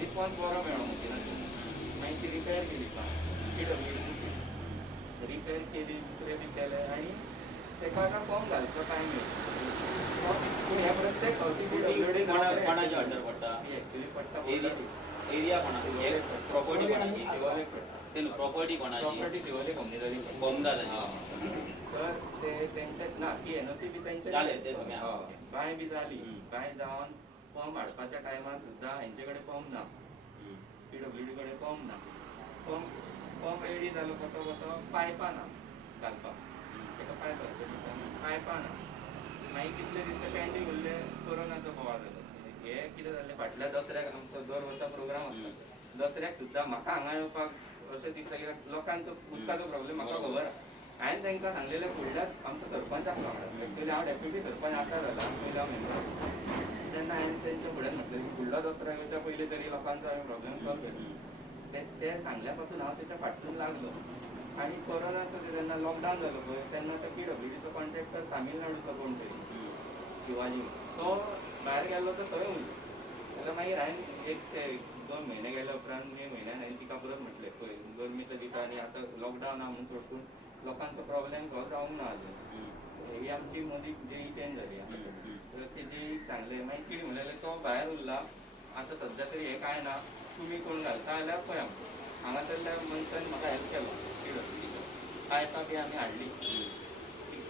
रिस्पॉन्स बरो मेळ्ळो मशिनाचो मागीर ती रिपेर केली PWD रिपेर केली दुसरें बी केलें आनी ताका आतां पंप घालचो टायम येयलो पूण हे प्रत्येक फावटी कोणाचे अंडर पडटा एक्चुली पडटा एरिया कोणाची प्रॉपर्टी कोणाची शिवालेक पडटा ते प्रॉपर्टी कोणाची प्रॉपर्टी शिवालेक कंपनी बोमदा तर ते तेंचे ना ती NOC बी तेंचे जालें ते सगळें बांय बी जाली बांय जावन पंप हाडपाच्या टायमार सुद्दां हेंचे कडेन पंप ना PWD कडेन पंप ना पंप रेडी जालो कसो पायपां ना घालपाक ताका पायपां ना मागीर कितले दीस ते पेंडींग उरले कोरोनाचो बोवाळ जालो हे कितें जालें फाटल्या दसऱ्याक आमचो दर वर्सा प्रोग्राम आसता दसऱ्याक सुद्दां म्हाका हांगा येवपाक अशें दिसता कित्याक लोकांचो उदकाचो प्रॉब्लेम म्हाका खबर आहा हांवें तांकां सांगलेलें फुडल्याच आमचो सरपंच आसलो वांगडा एक्चुली हांव डेप्युटी सरपंच आतां जाला पयलीं हांव मेंबर तेन्ना हांवें तेंच्या फुड्यान म्हटलें की फुडलो दसरा येवच्या पयलीं तरी लोकांचो हांवें प्रॉब्लेम सॉल्व केलो ते सांगल्या पासून हांव तेच्या फाटसून लागलो आनी कोरोनाचो जेन्ना लॉकडावन जालो पळय तेन्ना तो PWDचो कॉन्ट्रॅक्टर तामिळनाडूचो कोण तरी शिवाजी तो भायर गेल्लो तो थंय उरलो जाल्यार मागीर हांवें एक 2 म्हयने गेल्या उपरांत मे म्हयन्यान हांवें तिका परत म्हटलें पळय गरमेच्या दिसांनी आतां लॉकडावन आहा म्हणून सोडून लोकांचो प्रॉब्लेम सॉल्व जावंक ना अजून ही आमची मदीं जेई चेंज जाली तर ते जेईक सांगलें मागीर कितें म्हणलें तो भायर उरला आतां सद्या तरी हें कांय ना तुमी कोण घालता जाल्यार पळय आमकां हांगासरल्या मनशान म्हाका हेल्प केलो PWDचो पायपां बी आमी हाडली ती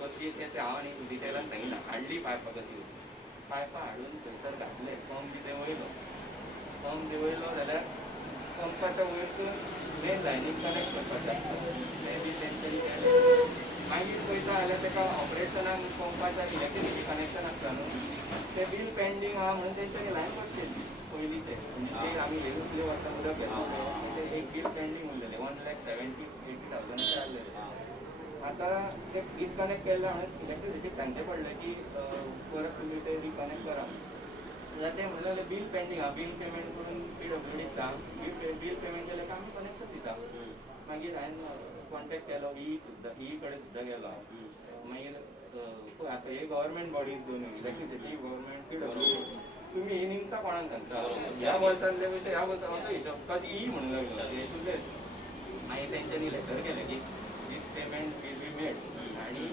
कशी तें हांव आनी डिटेलान सांगिना हाडली पायपां कशी पायपां हाडून थंयसर घातले पंप बी देंवयलो जाल्यार पंपाच्या वयरसून मेन लायनीक कनेक्ट करपाक ते बी तेंच्यांनी केलें मागीर पळयता जाल्यार ताका ऑपरेशनाक पंपाच्या इलेक्ट्रिसिटी कनेक्शन आसता न्हू तें बील पेंडींग आहा म्हणून तेंच्यांनी लायन कट केली पयलींचे म्हणजे ते आमी इतले वर्सां उदक घेतलें तें एक बील पेंडींग उरलेलें 1,70,000-80,000 जाल्लेलें आतां ते डिस्कनेक्ट केल्लें हांवें इलेक्ट्रिसिटीक सांगचें पडलें की परत तुमी ते रिकनेक्ट करा जाल्यार ते म्हणलें बील पेंडींग आहा बील पेमेंट करून PWDक सांग बील पेमेंट केलें काय आमी कनेक्शन दिता मागीर हांवें कॉन्टेक्ट केलो ई कडेन सुद्दां गेलो मागीर आतां हे गव्हर्मेंट बॉडीज दोनूय इलेक्ट्रिसिटी गव्हर्मेंट PWD तुमी ही निमता कोणाक सांगता ह्या वर्सांतले पयशे ह्या वर्सां असो हिशोब कधी ई म्हणून लागलो हे तुजेच मागीर तेंच्यांनी लेटर केलें की दीस पेमेंट वील बी मेड आनी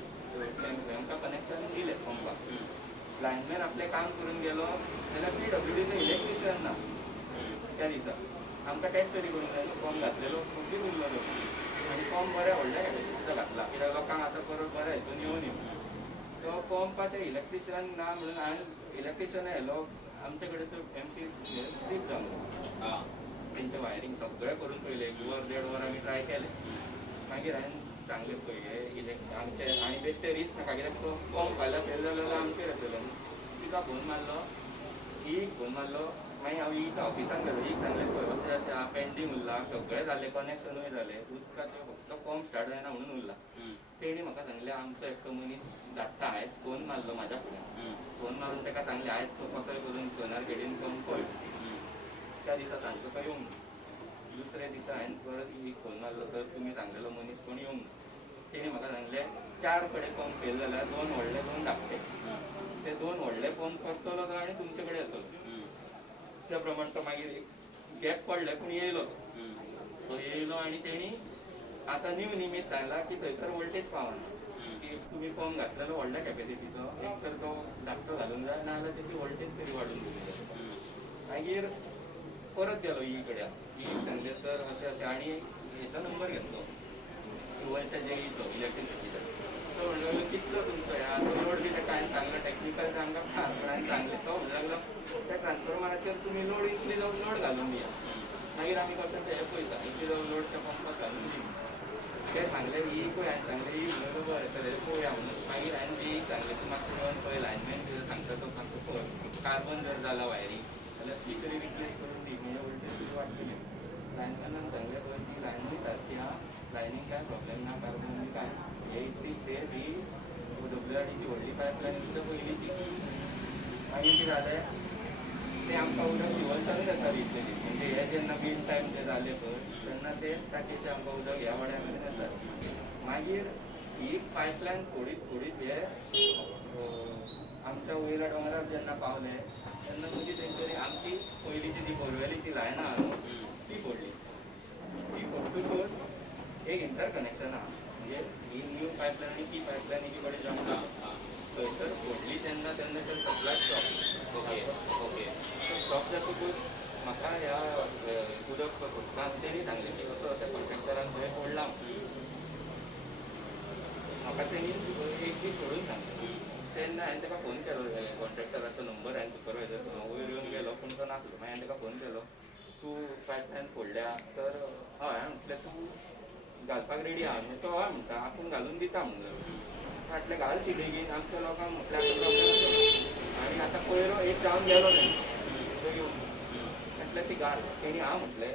तांकां कनेक्शन दिलें पंपाक लायनमॅन आपलें काम करून गेलो जाल्यार PWDचो इलेक्ट्रिशियन ना त्या दिसा आमकां टेस्ट तरी करूंक जाय न्हू पंप घातलेलो पंपीच उरलेलो आनी पंप बरें व्हडलें सुद्दां घातला कित्याक लोकांक आतां परत बरें हितून येवन तो पंपाचे इलेक्ट्रिशियन ना म्हणून हांवें इलेक्ट्रिशियन येयलो आमचे कडेन तो एमसी ट्रीप जालो हां तेंचे वायरींग सगळें करून पयलें 1 वर 1.5 वर आमी ट्राय केलें मागीर हांवें सांगलें पळय हे आमचे आनी बेश्टे रिस्क नाका कित्याक तो पंप फाल्यां फेल जालो जाल्यार आमचेर येतलो तिका फोन मारलो हीक फोन मारलो मागीर हांव हीच्या ऑफिसान गेलो हीक सांगलें पळय अशें अशें हांव पेंडींग उरलां सगळें जालें कनेक्शनूय जालें उदकाचें फक्त पंप स्टार्ट जायना म्हणून उरला तेणी म्हाका सांगलें आमचो एकटो मनीस धाडटा आयज फोन मारलो म्हाज्या फोन मारून ताका सांगलें आयज तो कसोय करून सोनार खेडीन पंप पळय त्या दिसा सांजचो तो येवंक ना दुसऱ्या दिसा हांवें परत हीक फोन मारलो सर तुमी सांगलेलो मनीस कोण येवंक ना तेणी म्हाका सांगलें 4 कडेन पंप फेल जाल्यार 2 व्हडले 2 धाकटे ते 2 व्हडले पंप करतलो तो आनी तुमचे कडेन येतलो त्या प्रमाणे तो मागीर गॅप पडले पूण येयलो तो येयलो आनी तेणी आतां न्यू निमीत सांगला की थंयसर वोल्टेज पावना की तुमी पंप घातलेलो व्हडल्या कॅपेसिटीचो एक तर तो धाकटो घालूंक जाय नाजाल्यार तेची वोल्टेज तरी वाडून दिवंक जाय मागीर परत गेलो ही कडेन ही सांगले सर अशें अशें आनी हेचो नंबर घेतलो शिवलच्या जेईचो इलेक्ट्रिसिटीचो तो म्हणून लागलो कितलो तुमचो ह्या तो लोड बी ताका हांवें सांगलो टॅक्निकल तांकां हांवें सांगलें तो म्हणून लागलो त्या ट्रान्सफॉर्मराचेर तुमी लोड इतली जावन लोड घालून दिया मागीर आमी कसो ते पळयता इतली जावन लोड त्या पंपाक घालून दी ते सांगले ही पळय हांवें सांगलें ही म्हणून बरें तर पळोवया म्हणून मागीर हांवें बी सांगलें तूं मातशें येवन पळय लायनमॅन कितें सांगता तो मातसो पळय कार्बन जर जाला वायरींग जाल्यार ती तरी रिप्लेस करून दी म्हणजे वोल्टेज तुजी वाडटली लायनमॅनान सांगलें पळय ती लायनूय सारकी आहा लायनीक कांय प्रॉब्लेम ना कार्बन बी कांय हे इतली स्टेज ही WRDची व्हडली पायपलायन तुमच्या पयलींची मागीर कितें जालें ते आमकां उदक शिवलच्यानूच येताली इतले दीस म्हणजे हे जेन्ना बील टायम ते जाले पळय तेन्ना ते टाकयेचे आमकां उदक ह्या वाड्या मेरेन येतालें मागीर ही पायपलायन फोडीत हे आमच्या वयल्या डोंगरार जेन्ना पावले तेन्ना मदीं तेंच्यांनी आमची पयलींची जी बोरवेलीची लायन आहा न्हू ती फोडली ती फोडटकूच एक इंटर कनेक्शन आहा म्हणजे ही न्यू पायपलायन आनी ती पायपलायन एकी कडेन जॉयन जाता थंयसर फोडली तेन्ना तेन्ना ते supply stop okay okay stop जातकूच म्हाका ह्या उदक फोडपाक तेणी सांगलें की असो अशें कॉन्ट्रॅक्टरान थंय फोडला म्हाका तेणी एक दीस सोडून सांगलें तेन्ना हांवें ताका फोन केलो कॉन्ट्रॅक्टराचो नंबर हांवें सुपरवायजर वयर येवन गेलो पूण तो नासलो मागीर हांवें ताका फोन केलो तूं पायपलायन फोडल्या तर हय हांवें म्हटलें तूं घालपाक रेडी आहा म्हणजे तो हय म्हणटा आपूण घालून दिता म्हणलो म्हटलें घाल ती बेगीन आमच्या लोकांक म्हटल्यार प्रॉब्लेम आनी आतां पयरो एक जावन गेलो तो येवन म्हटल्यार ती घाल तेणी हांव म्हटलें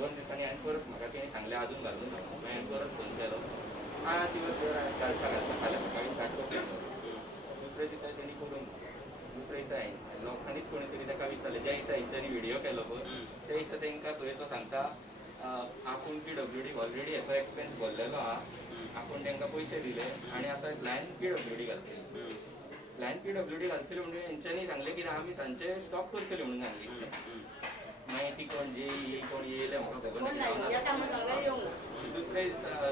2 दिसांनी हांवें परत म्हाका तेणी सांगलें आजून घालून मागीर हांवें परत फोन केलो शिवर घालता फाल्यां सकाळीं स्टार्ट करता दुसऱ्या दिसा तेणी करून दुसऱ्या दिसा हांवें लोकांनीच कोणी तरी ताका विचारलें ज्या दिसा हेंच्यांनी व्हिडियो केलो पळय त्या दिसा तांकां थंय तो सांगता आपूण PWD ऑलरेडी हेचो एक्सपेन्स भरलेलो आहा आपूण तांकां पयशे दिले आनी आतां लायन PWD घालतली लायन PWD घालतली म्हणजे हेंच्यांनी सांगलें की आमी सांजचे स्टॉप करतली म्हणून सांगलें मागीर ती कोण जेई कोण येयले म्हाका खबर ना दुसरे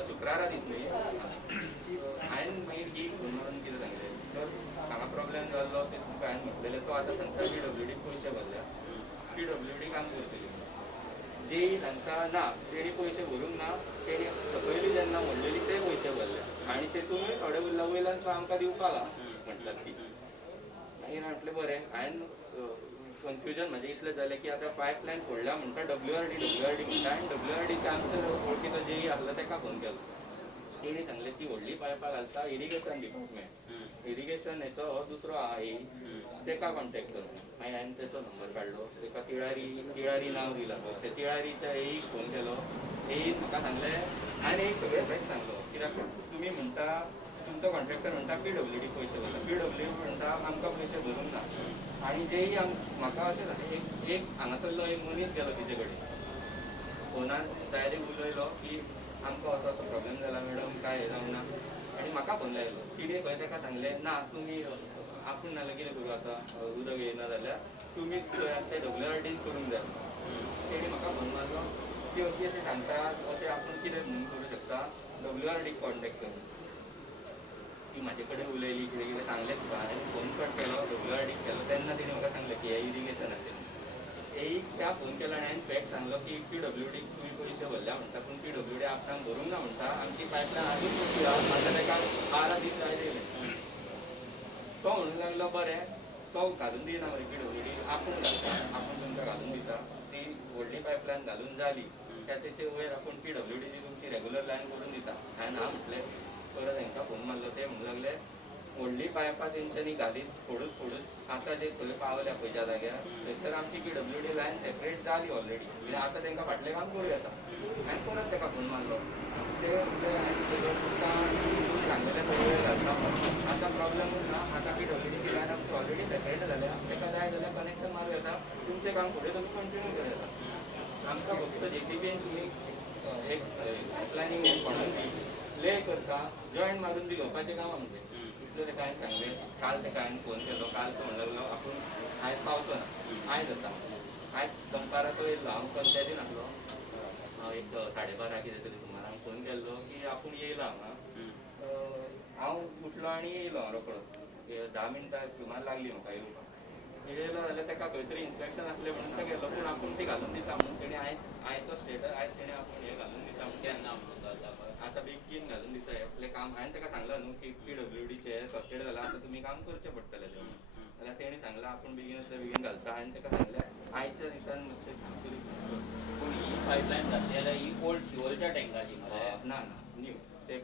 शुक्रारा दिसली हांवें मागीर ही फोन मारून कितें सांगलें सर हांगा प्रॉब्लेम जाल्लो ते तुमकां हांवें म्हटलेलें तो आतां सांगता PWD पयशे भरल्या PWD काम करतली जेई सांगता ना तेणी पयशे भरूंक ना तेणी सकयली जेन्ना म्हणलेली ते पयशे भरले आनी तेतूनय थोडे उरला वयल्यान तो आमकां दिवपाक म्हटल्यार ती मागीर म्हटलें बरें हांवें कन्फ्युजन म्हाजें इतलें जालें की आतां पायपलायन फोडल्या म्हणटा WRD म्हणटा आनी WRDचे आमचे वळखीचो जेई आसलो ताका फोन केलो तेणी सांगलें ती व्हडली पायपां घालता इरिगेशन डिपार्टमेंट इरिगेशन हेचो दुसरो आहा ताका कॉन्टेक्ट कर मागीर हांवें तेचो नंबर काडलो ताका तिळारी नांव दिलां ते तिळारीच्या एक फोन केलो एक म्हाका सांगलें हांवें एक सगळें फ्रेश सांगलो कित्याक तुमी म्हणटा तुमचो कॉन्ट्रॅक्टर म्हणटा PWD पयशे भरला PWD म्हणटा आमकां पयशे भरूंक ना आनी जेई म्हाका अशें जालें एक हांगासरलो एक मनीस गेलो तिचे कडेन फोनार डायरेक्ट उलयलो की आमकां असो असो प्रॉब्लेम जाला मॅडम काय हें जावंक ना आनी म्हाका फोन लायलो तिणें खंय ताका सांगलें ना तुमी आपूण नाल्यार कितें करूं आतां उदक येयना जाल्यार तुमी ते WRD करूंक जाय तेणी म्हाका फोन मारलो ती अशी अशी सांगता अशें आपूण कितें म्हणून करूं शकता WRD कॉन्टेक्ट कर ती म्हाजे कडेन उलयली कितें कितें सांगलें तुका हांवें फोन कट केलो WRD केलो तेन्ना तिणें म्हाका सांगलें की हें इरिगेशनाचें एक त्या फोन केला आनी हांवें फॅक्ट सांगलो की PWD तुमी पयशे भरल्या म्हणटा पूण PWD आपणाक भरूंक ना म्हणटा आमची पायपलायन आजून कशी आहा म्हाका ताका 12 दीस जाय येयले तो म्हणून लागलो बरें तो घालून दिना मरे PWD आपूण घालता आपूण तुमकां घालून दिता ती व्हडली पायपलायन घालून जाली त्या तेचे वयर आपूण PWD ची तुमची रेग्युलर लायन करून दिता हांवें हांव म्हटलें परत तांकां फोन मारलो ते म्हणून लागले व्हडली पायपां तेंच्यांनी घाली फोडून आतां जे खंय पावल्या खंय ज्या जाग्यार थंयसर आमची PWD लायन सेपरेट जाली ऑलरेडी म्हणजे आतां तांकां फाटलें काम करूं येता हांवें परत ताका फोन मारलो ते तुमकां सांगलेलें थंय वेळ घालता आतां प्रॉब्लमूच ना आतां PWD ची लायन आमची ऑलरेडी सेपरेट जाल्या ताका जाय जाल्यार कनेक्शन मारूं येता तुमचें काम फुडें तुमी कंटिन्यू करूं येता आमकां फक्त JCBन तुमी एक प्लॅनिंग म्हणून दी ले करता जॉईंट मारून दी घेवपाचें काम आमचें इतलें तेका हांवें सांगलें काल तेका हांवें फोन केलो काल तो म्हणूंक लागलो आपूण आयज पावचो ना आयज जाता आयज दनपाराचो येयल्लो हांव पंचायतीन आसलो हांव एक 12:30 कितें तरी सुमार हांवें फोन केल्लो की आपूण येयला हांगा हांव उठलो आनी येयलो रोखडो 10 मिनटां सुमार लागली म्हाका येवपाक येयलो जाल्यार ताका खंय तरी इन्स्पेक्शन आसलें म्हणून तो गेलो पूण आपूण ती घालून दिता म्हणून तेणी आयचो स्टेटस आयज तेणी आपूण हें घालून दिता म्हणून केन्ना म्हणून घालता पळय. आतां बेगीन घालून दिता हें आपलें काम हांवें ताका सांगलां न्हू की PWDचें सबसिडी जालां आतां तुमी काम करचें पडटलें तें जाल्यार तेणी सांगलां आपूण बेगीनातल्या बेगीन घालता हांवें ताका सांगलें आयच्या दिसान मातशें पूण ही पायपलायन घातली जाल्यार ही ओल्ड शिवोलच्या टँकाची मरे ना न्यू ते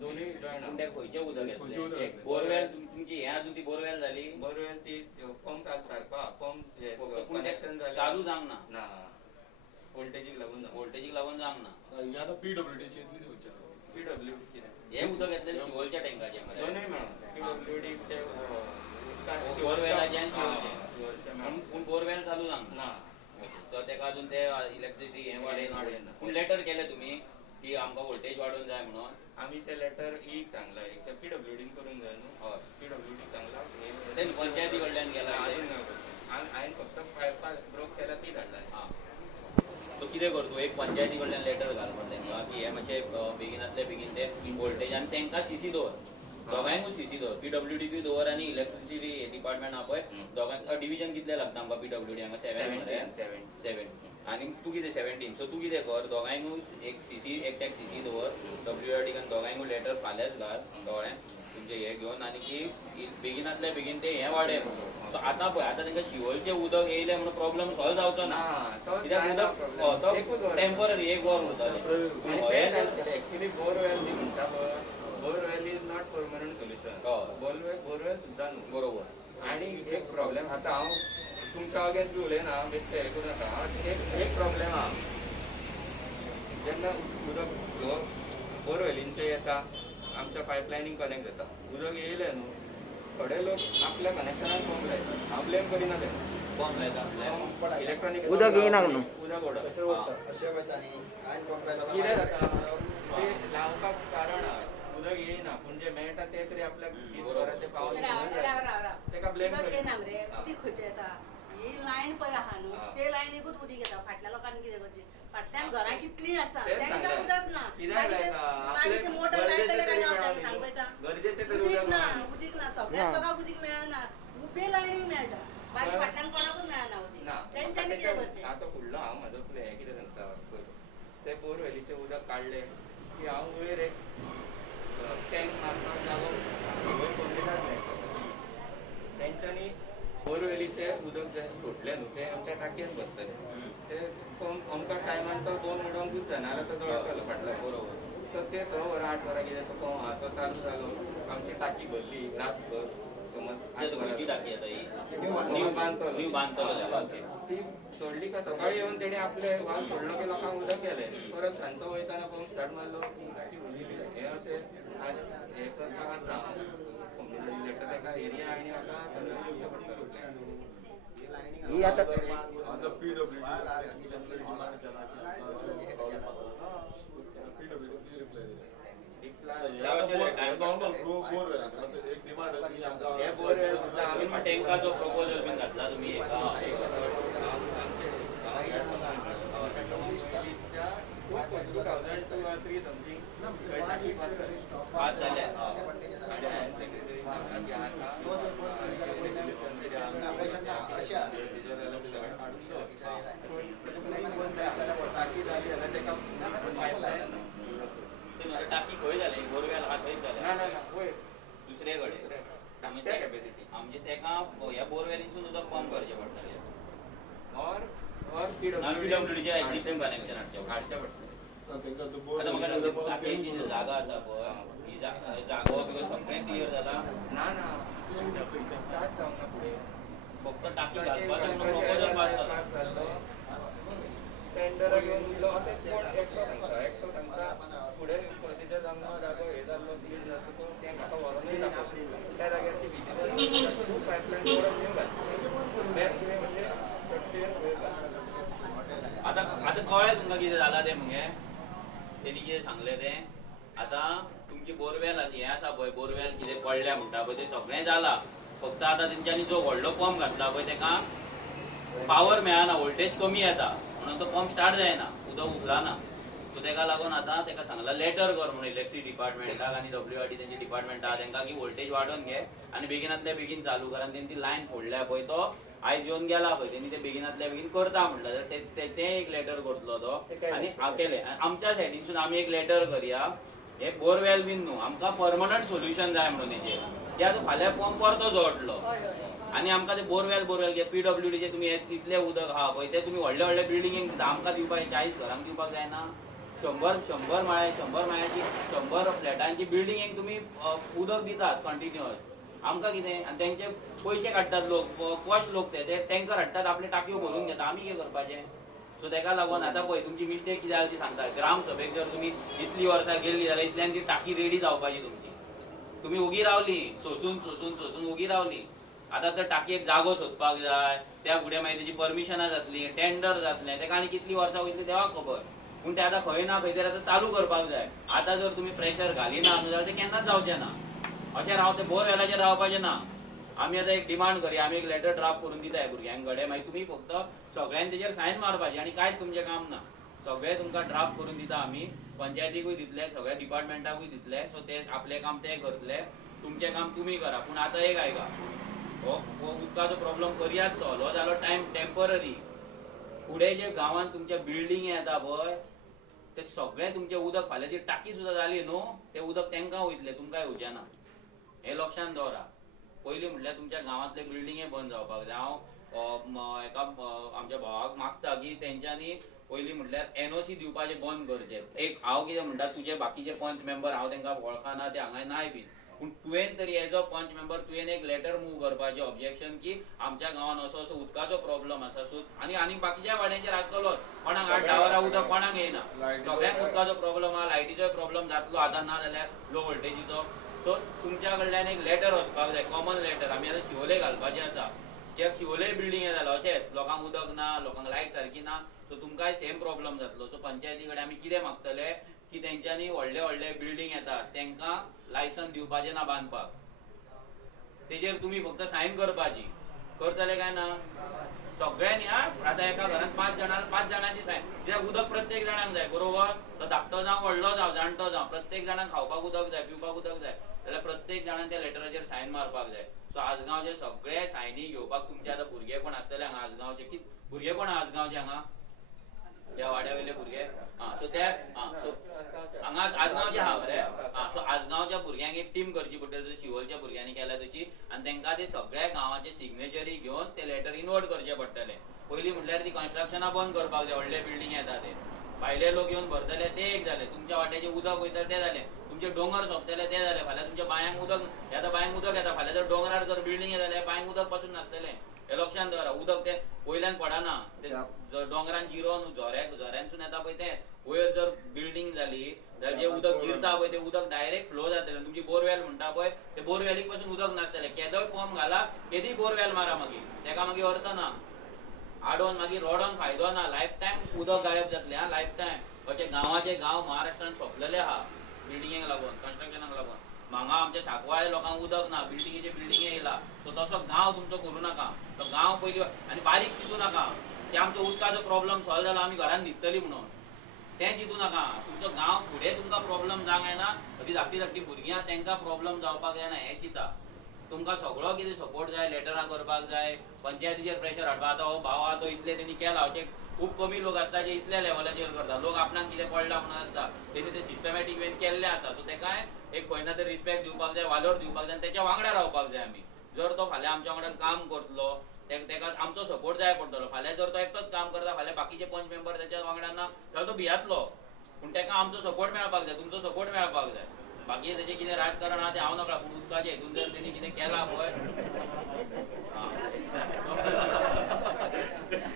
दोनूय जॉयन पूण तें खंयचें उदक येतलें एक बोरवेल तुमची हें आजून ती बोरवेल जाली बोरवेल ती पंप सारको पंप पूण कनेक्शन जालें चालू जावंक ना ना वोल्टेजीक लागून वोल्टेजीक लागून जावंक ना ही आता PWDची इतली दिवची PWD कितें हें उदक येतलें शिवोलच्या टँकाचें मरे दोनूय मेळून PWDचे बोरवेलाचें आनी शिवोलचें शिवोलचें मेळून पूण बोरवेल चालू जावंक ना ना तो तेका अजून ते इलेक्ट्रिसिटी हें वाडयन पूण लेटर केलें तुमी की आमकां वोल्टेज वाडोवन जाय म्हणून आमी ते लेटर ईक सांगला एक ते PWDन करूंक जाय न्हू हय PWD सांगला ते पंचायती कडल्यान गेला अजून हांवें फक्त पायपां ब्रोक केला ती धाडला हां सो कितें कर तूं एक पंचायती कडल्यान लेटर घाल मरे तेंकां की हें मातशें बेगिनातले बेगीन ते वोल्टेज आनी तेंकां CC दवर दोगांयकूच CC दवर PWDकूय दवर आनी इलेक्ट्रिसिटी डिपार्टमेंट आहा पळय दोगांक डिविजन कितलें लागता आमकां PWD हांगा 7 मरे 7 आनी तूं कितें 17 सो तूं कितें कर दोगांयकूय एक CC एकट्याक CC दवर WRD कान दोगांयकूय लेटर फाल्यांच घाल दोळ्यान तुमचें हें घेवन आनी की बेगिनातले बेगीन ते हें वाडय म्हणून सो आतां पळय आतां तांकां शिवोलचें उदक येयलें म्हणून प्रॉब्लेम सॉल्व जावचो ना कित्याक उदक तो टेम्पररी एक वर उरतलें एक्चुअली बोरवेल नी म्हणटा पळय borewell is not permanent solution borewell सुद्दां न्हू बरोबर आनी एक प्रॉब्लेम आतां हांव तुमच्या अगेन्स्ट बी उलयना बेश्टे हें करूं नाका एक प्रॉब्लेम आहा जेन्ना उदक बोरवेलींचें येता आमच्या पायपलायनीक कनेक्ट जाता उदक येयलें न्हू थोडे लोक आपल्या कनेक्शनाक पंप लायता हांव ब्लेम करिना तेका पंप लायता इलेक्ट्रॉनीक उदक येयना न्हू उदक ओडप कशें वता अशें वयता न्ही हांवें पंप लायलो कितें जाता ते लावपाक कारण आहा उदक येयना पूण जे मेळटा ते तरी आपल्याक 20 वरांचे पावले तेका ब्लेम उदक येना मरे करिना उदीक खंयचें येता ही लायन पळय आहा न्हू ते लायनीकूच उदीक येता फाटल्या लोकांनी कितें करचें फाटल्यान घरां कितलीं आसा तांकां उदक ना मागीर ते मोटर लायतले काय ना सांग पळयता गरजेचे तरी उदीक उदक ना उदीक ना सगळ्याच लोकांक उदीक मेळना उबे लायनीक मेळटा बाकी फाटल्यान कोणाकूच मेळना उदीक ना तेंच्यांनी कितें करचें आतां फुडलो हांव म्हाजो हें कितें सांगता पळय ते बोरवेलीचें उदक काडलें की हांव वयर एक टँक मारपाक जागो वयर कंप्युटर मेळटा तेंच्यांनी बोरवेलीचें उदक जें सोडलें न्हू तें आमच्या टाकयेन बसतलें ते अमक्या टायमान तो 2 उडोवंकूच जाय नाल्यार तो जळटलो फाटल्यान बरोबर तर ते 6 वरां 8 वरां कितें तो पंप आहा तो चालू जालो आमची टाकी भरली रातभर समज खंयची टाकी येता ही न्यू बांदतलो जाल्यार ती सोडली का सकाळी येवन तेणी आपले वाल सोडलो की लोकांक उदक गेलें परत सांजचो वयताना पंप स्टार्ट मारलो की टाकी भरली हें अशें आज हें करपाक आसा लेटर ताका एरिया आनी म्हाका सगळें ही आता आता PWD एक डिमांड टँकाचो प्रपोजल बीन घातला तुमी पास जाल्या टाकी खंय जाली बोरवेल हा थंयच जालें ना ना ना वयर दुसरे कडेन कॅपेसिटी म्हणजे तेका ह्या बोरवेलींसून उदक पंप करचे पडटले और PWD चे एक्झिस्टिंग कनेक्शन हाडचे पडटले. आता म्हाका सांग, टाकयेची जी जागा आसा पळय, ही जागो बिगो सगळें क्लियर जाला. ना कांयच जावंक ना फुडें. फक्त टाकी घालपाचो म्हणून प्रपोजल पास जाला. टेंडर घेवन उरलो अशेंच कोण एकटो सांगता फुडें प्रोसिजर जावंक जागो हे जाल्लो क्लियर जाता तो तें म्हाका व्हरोनूय दाखोवं. त्या जाग्यार ती विजिबल खूब पायपलायन परत न्यू घालची. बेस्ट वे म्हणजे चडशे वयर घालची. आता कळ्ळें तुमकां कितें जालां तें मगे तेणी कितें सांगलें तें. आतां तुमची बोरवेल हें आसा पळय, बोरवेल कितें पडल्या म्हणटा पळय तें सगळें जालां. फक्त आतां तेंच्यांनी जो व्हडलो पंप घातला पळय तेका पावर मेळना, वोल्टेज कमी येता म्हणून तो पंप स्टार्ट जायना, उदक उखलाना. सो तेका लागून आतां तेका सांगला लेटर कर म्हणून इलेक्ट्रिसिटी डिपार्टमेंटाक आनी WRT तेंची डिपार्टमेंट आहा तेंकां की वोल्टेज वाडोवन घे आनी बेगिनांतल्या बेगीन चालू कर. आनी तेंची लायन फोडल्या पळय तो आयज येवन गेला पळय, तेणी ते बेगिनांतल्या बेगीन करता म्हटलं तर ते एक लेटर करतलो तो. आनी केलें. आमच्या सायडीनसून आमी एक लेटर करया, हे बोरवेल बीन न्हू, आमकां परमनंट सोल्युशन जाय म्हणून हेजेर. ते आतां फाल्यां पंप परतो जोडलो आनी आमकां ते बोरवेल जे PWD चे तुमी इतलें उदक आहा पळय ते तुमी व्हडल्या व्हडल्या बिल्डिंगेक दिता, आमकां दिवपाक 40 घरांक दिवपाक जायना. 100 माळ्याची 100 फ्लॅटांची बिल्डिंगेक तुमी उदक दितात कंटिन्युअस. आमकां कितें? आनी तेंचे पयशे काडटात लोक, पॉश लोक ते टँकर हाडटात, आपले टाकयो भरून घेतात. आमी कितें करपाचें? सो तेका लागून आतां पळय तुमची मिस्टेक कितें जाली ती सांगता. ग्राम सभेक जर तुमी इतलीं वर्सां गेल्ली जाल्यार इतल्यान ती टाकी रेडी जावपाची तुमची. तुमी उगी रावली, सोसून उगी रावली. आतां तर टाकयेक जागो सोदपाक जाय, त्या फुडें मागीर तेजी परमिशनां जातली, टेंडर जातलें, तेका आनी कितलीं वर्सां वयतलीं देवाक खबर. पूण तें आतां खंय ना खंय तरी आतां चालू करपाक जाय. आतां जर तुमी प्रेशर घालिना जाल्यार तें केन्नाच जावचें ना. अशें ते बोरवेलाचेर रावपाचें ना. आमी आतां एक डिमांड करया, आमी एक लेटर ड्राफ्ट करून दिता भुरग्यांक कडेन, मागीर तुमी फक्त सगळ्यांनी तेजेर सायन मारपाची आनी कांयच तुमचें काम ना. सगळें तुमकां ड्राफ्ट करून दिता आमी, पंचायतीकूय दितले, सगळ्या डिपार्टमेंटाकूय दितले. सो ते आपलें काम ते करतले, तुमचें काम तुमी करा. पूण आतां एक आयका, हो उदकाचो प्रॉब्लेम करयात सॉल्व, हो जालो टायम टेम्पररी. फुडें जे गांवांत तुमच्या बिल्डिंग येता पळय ते सगळें तुमचें उदक फाल्यां जी टाकी सुद्दां जाली न्हू, तें उदक तेंकां वयतलें, तुमकांय येवचें ना. हें लक्षांत दवरा. पयलीं म्हणल्यार तुमच्या गांवांतले बिल्डिंगे बंद जावपाक जाय. हांव एका आमच्या भावाक मागता की तेंच्यांनी पयलीं म्हणल्यार NOC दिवपाचें बंद करचें. एक हांव कितें म्हणटा, तुजे बाकीचे पंच मेंबर हांव तेंकां वळखना, ते हांगा नाय बी, पूण तुवें तरी एज अ पंच मेंबर तुवें एक लेटर मूव करपाचें ऑब्जेक्शन की आमच्या गांवांत असो असो उदकाचो प्रॉब्लेम आसा. सो आनी बाकीच्या वाड्यांचेर आसतलो, कोणाक 8 10 वरां उदक कोणाक येना, सगळ्यांक उदकाचो प्रॉब्लेम आहा, लायटीचोय प्रॉब्लेम जातलो आतां ना जाल्यार लो वोल्टेजीचो. सो तुमच्या कडल्यान एक लेटर वचपाक जाय, कॉमन लेटर. आमी आतां शिवोले घालपाचें आसा, कित्याक शिवोले बिल्डिंगे जालो अशेंच, लोकांक उदक ना, लोकांक लायट सारकी ना. सो तुमकांय सेम प्रॉब्लेम जातलो. सो पंचायती कडेन आमी कितें मागतले की तेंच्यांनी व्हडले बिल्डिंग येतात तेंकां लायसन दिवपाचें ना बांदपाक. तेजेर तुमी फक्त सायन करपाची. करतले काय ना? सगळ्यांनी आतां एका घरांत 5 जाणांची सायन. कित्याक उदक प्रत्येक जाणांक जाय, बरोबर? तो धाकटो जावं व्हडलो जावं जाणटो जावं, प्रत्येक जाणांक खावपाक उदक जाय, पिवपाक उदक जाय, जाल्यार प्रत्येक जाणान त्या लेटराचेर सायन मारपाक जाय. सो आजगांवचे सगळे सायनी घेवपाक तुमचे आतां भुरगे कोण आसतले हांगा आजगांवचे, भुरगे कोण आजगांवचे हांगा त्या वाड्या वयले भुरगे? सो ते हांगा आजगांवचे आहा मरे. सो आजगांवच्या भुरग्यांक एक टीम करची पडटली, जशी शिवोलच्या भुरग्यांनी केल्या तशी, आनी तेंकां ते सगळ्या गांवाचे सिग्नेचरी घेवन ते लेटर इन्वर्ट करचे पडटले. पयलीं म्हटल्यार ती कन्स्ट्रक्शनां बंद करपाक जाय, व्हडले बिल्डिंग येता ते. भायले लोक येवन भरतले ते एक जाले, तुमच्या वाट्याचे उदक वयतले ते जाले, तुमचे दोंगर सोंपतले ते जाले. फाल्यां तुमच्या बांयांक उदक येता, बांयांक उदक येता, फाल्यां जर दोंगरार जर बिल्डिंग जाल्यार बांयांक उदक पासून नासतलें. हे लक्षांत दवरा. उदक ते वयल्यान पडना, ते दोंगरान जिरोन झऱ्यांसून येता पळय ते वयर जर बिल्डिंग जाली जाल्यार जे उदक जिरता पळय ते उदक डायरेक्ट फ्लो जातलें. तुमची बोरवेल म्हणटा पळय ते बोरवेलीक पासून उदक नासतलें. केदोय पंप घाला, केदी बोरवेल मारा, मागीर तेका मागीर अर्थ ना. आडोन मागीर रोडोन फायदो ना. लायफ टायम उदक गायब जातलें. Life time. अशें गांवाचे गांव महाराष्ट्रान सोंपलेले आहा बिल्डिंगेक लागून, कन्स्ट्रक्शनाक लागून. हांगा आमच्या सांकवाळे लोकांक उदक ना, बिल्डिंगे येयला. सो तसो गांव तुमचो करूं नाका. तो गांव पयलीं आनी बारीक चिंतू नाका की आमचो उदकाचो प्रॉब्लेम सॉल्व जालो आमी घरान न्हिदतली म्हणून. तें चिंतू नाका. तुमचो गांव फुडें तुमकां प्रॉब्लेम जावंक जायना, ती धाकटी भुरगीं तेंकां प्रॉब्लेम जावपाक जायना हें चिंता. तुमकां सगळो कितें सपोर्ट जाय, लेटरां करपाक जाय, पंचायतीचेर प्रेशर हाडपाक. आतां हो भाव आहा तो इतले तेणी केला. अशें खूब कमी लोक आसता जे इतल्या लेवलाचेर करता. लोक आपणाक कितें पडला म्हणून आसता, तेणी ते सिस्टमॅटीक वेन केल्लें आसा. सो तेका एक खंय ना तरी रिस्पेक्ट दिवपाक जाय, वालोर दिवपाक जाय, आनी तेच्या वांगडा रावपाक जाय आमी. जर तो फाल्यां आमच्या वांगडा काम करतलो तेका आमचो सपोर्ट जाय पडटलो. फाल्यां जर तो एकटोच काम करता, फाल्यां बाकीचे 5 मेंबर त्याच्या वांगडा ना जाल्यार तो भियातलो. पूण तेका आमचो सपोर्ट मेळपाक जाय, तुमचो सपोर्ट मेळपाक जाय. बाकी तेजें कितें राजकारण आहा तें हांव नकळा, पूण उदकाचें हितून जर तेणी कितें केलां पळय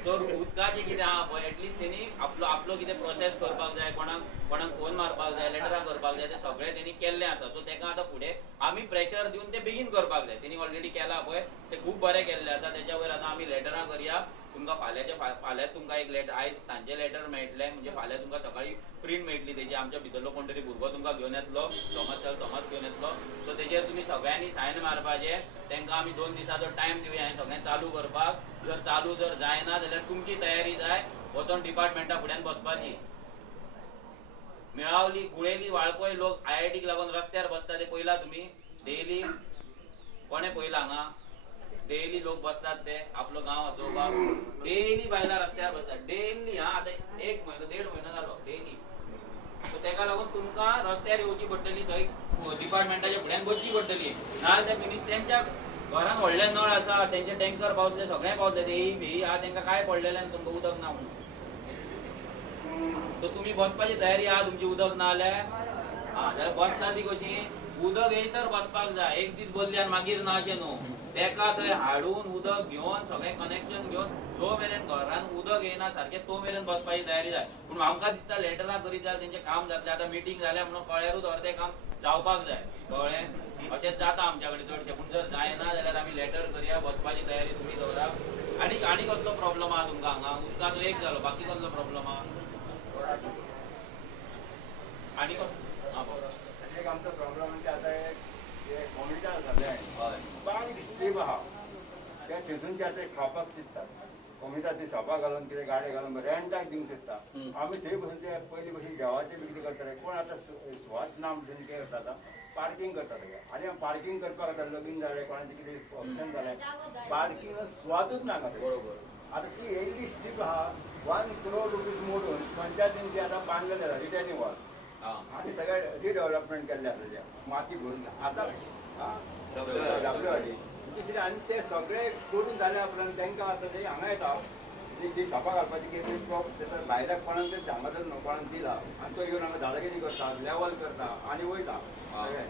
सो उदकाचें कितें आहा पळय एटलिस्ट तेणी आपलो कितें प्रोसेस करपाक जाय, कोणाक फोन मारपाक जाय, लेटरां करपाक जाय, तें सगळें तेणी केल्लें आसा. सो तेका आतां फुडें आमी प्रेशर दिवन तें बेगीन करपाक जाय. तेणी ऑलरेडी केलां पळय तें खूब बरें केल्लें आसा. तेच्या वयर आतां आमी लेटरां करया. तुमकां फाल्यां तुमकां एक लेटर आयज सांजे लेटर मेळटलें, म्हणजे फाल्यां तुमकां सकाळी प्रिंट मेळटली तेजी. आमच्या भितरलो कोण तरी भुरगो तुमकां घेवन येतलो, थॉमस घेवन येतलो. सो तेजेर तुमी सगळ्यांनी सायन मारपाचें. तेंकां आमी 2 दिसाचो टायम दिवया हें सगळें चालू करपाक. जर चालू जायना जाल्यार तुमची तयारी जाय वचोन डिपार्टमेंटा फुड्यान बसपाची. मेळावली गुळेली वाळपय लोक IITक लागून रस्त्यार बसता ते पयला तुमी. डेली कोणे पयला हांगा डेली लोक बसतात ते आपलो गांव वाचोवपाक. डेली बायलां रस्त्यार बसतात डेली. आतां 1 म्हयनो 1.5 म्हयनो जालो डेली. सो तेका लागून तुमकां रस्त्यार येवची पडटली, थंय डिपार्टमेंटाच्या फुड्यान बसची पडटली. नाजाल्यार ते तेंच्या घरान व्हडले नळ आसा, तेंचे टँकर पावतले, सगळें पावतले. तेही आहा तेंकां काय पडलेलें तुमकां उदक ना म्हणून. सो तुमी बसपाची तयारी आहा तुमची उदक ना जाल्यार जाल्यार बसता ती कशी उदक येयसर बसपाक जाय. एक दीस बसली आनी मागीर ना अशें न्हू. तेका थंय हाडून उदक घेवन सगळें कनेक्शन घेवन जो मेरेन घरान उदक येयना सारकें तो मेरेन बसपाची तयारी जाय. पूण आमकां दिसता लेटरां करीत जाल्यार तेंचें काम जातलें. आतां मिटींग जाल्या म्हणून कळ्यारूच अर्दें काम जावपाक जाय. कळ्ळें अशें जाता आमच्या कडेन चडशें. पूण जर जायना जाल्यार आमी लेटर करया, बसपाची तयारी तुमी दवरा. आनी कसलो प्रॉब्लम आहा तुमकां हांगा? उदकाचो एक जालो, बाकी कसलो प्रॉब्लम आहा? आनी एक आमचो प्रॉब्लम म्हणजे आता हे कॉम्युनिटी झाले बारीक स्ट्रीप आहा त्या थंयसून ते आतां खावपाक चिंततात. कॉम्युनिटाक ती शॉपां घालून कितें गाडे घालून रेंटाक दिवंक चिंतता. आमी थंय बसून ते पयलीं भशेन देवाचें बी कितें करताले. कोण आतां स्वात ना म्हणून कितें करता आतां पार्किंग करता तेगे. आनी पार्किंग करपाक आतां लगीन जालें कोणाचें कितें ऑप्शन जालें पार्किंग स्वादूच नाका. बरोबर. आतां ती एकली स्ट्रीप आहा 1 crore रुपीज मोडून पंचायतीन ती आतां बांदलेली आसा रिटर्निंग वॉल. आनी सगळें रिडेव्हलपमेंट केल्लें आसा तेजें माती भरून आतां WRD दुसरें. आनी ते सगळे करून जाल्या उपरांत तांकां आतां ते हांगा येता जी शॉपां घालपाची कितें प्रॉब्लम भायल्या कोणाक तरी हांगासर न्हू कोणाक दिला आनी तो येवन हांगा झाडागिरी करता, लेवल करता आनी वयता सगळें.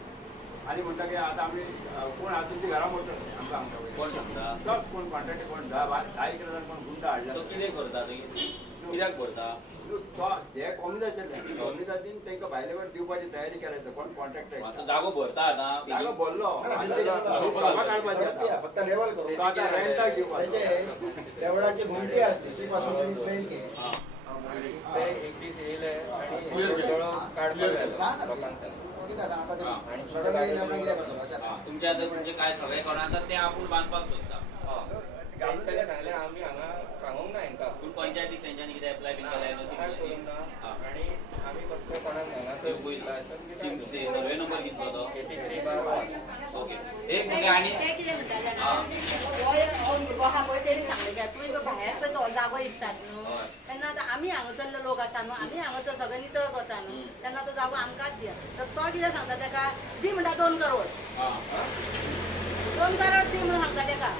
आनी म्हणटा की आतां आमी कोण आतां तुमची घरां मोडटली आमकां कोण सांगता? सब कोण कॉन्ट्रॅक्टर कोण 10 किलो कोण गुंडा हाडला. तो कितें करता कित्याक करता? तो हे कॉम्युनिटाचेर तांकां भायले कडे दिवपाची तयारी केल्या. कोण कॉन्ट्रॅक्टर जागो भरता आतां जागो भरलो शॉपां काडपाची आतां फक्त लेवल करून तो आतां रेंटाक दिवपाचो. देवळाची घुमटी असते ती पासून त्यांनी प्लेन केली. ते एक दीस येयले आणि सगळं काडपाक जाय लोकांचा. तुमच्या आतां तुमचे काय सगळे कोणाक ते आपूण बांदपाक सोदता. तेंच्यानी सांगलें आमी हांगा सांगूंक ना हेंकां. पूण पंचायतीक तेंच्यांनी कितें एप्लाय बीन केला काय करूंक ना. आणि आमी फक्त कोणाक हांगासर पयता सर्वे नंबर कितलो तो? 83/1. ओके. एक म्हणजे आनी ते कितें म्हणटाले हो भुरगो आहा पळय तेणी सांगलें की तुमी भायर पळय तो जागो इश्टात न्हू. तेन्ना आतां आमी हांगासरले लोक आसा न्हू, आमी हांगासर सगळे नितळ करता न्हू. तेन्ना तो जागो आमकांच दिया. तर तो कितें सांगता तेका दी म्हणटा 2 करोड. 2 करोड दी म्हणून सांगता तेका.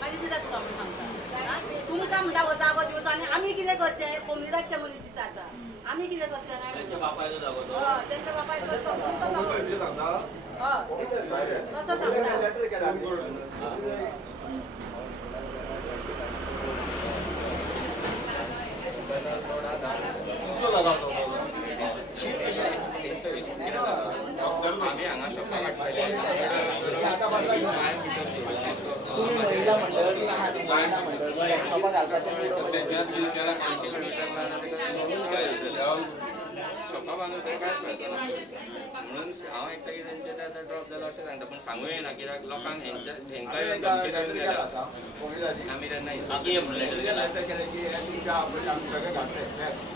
मागीर दिता तुका म्हणून सांगता. तुमकां म्हणटा हो जागो दिवचो आनी आमी कितें करचें? कॉम्युनिटाचे मनीस विचारता आमी कितें करचें? तेंच्या बापायचो जागो तो. तेंच्या बापायक करतो तुमकां जागो. सांगता तसो सांगता. लेटर केला आमी हांगा शॉपां काडटले. तुम्ही महिला मंडळ किंवा महिला मंडळ शॉपां घालपाचें शॉपां बांदून ते कांयच मेळटना. म्हणून हांव एकटा कितें तें आतां ड्रॉप जालो अशें सांगता. पूण सांगूं येना कित्याक लोकांक हेंकां धमकी दिवन गेल्या. आमी तेन्ना बाकी म्हणून लेटर केला. केलें की तुमच्या आमी सगळे घातले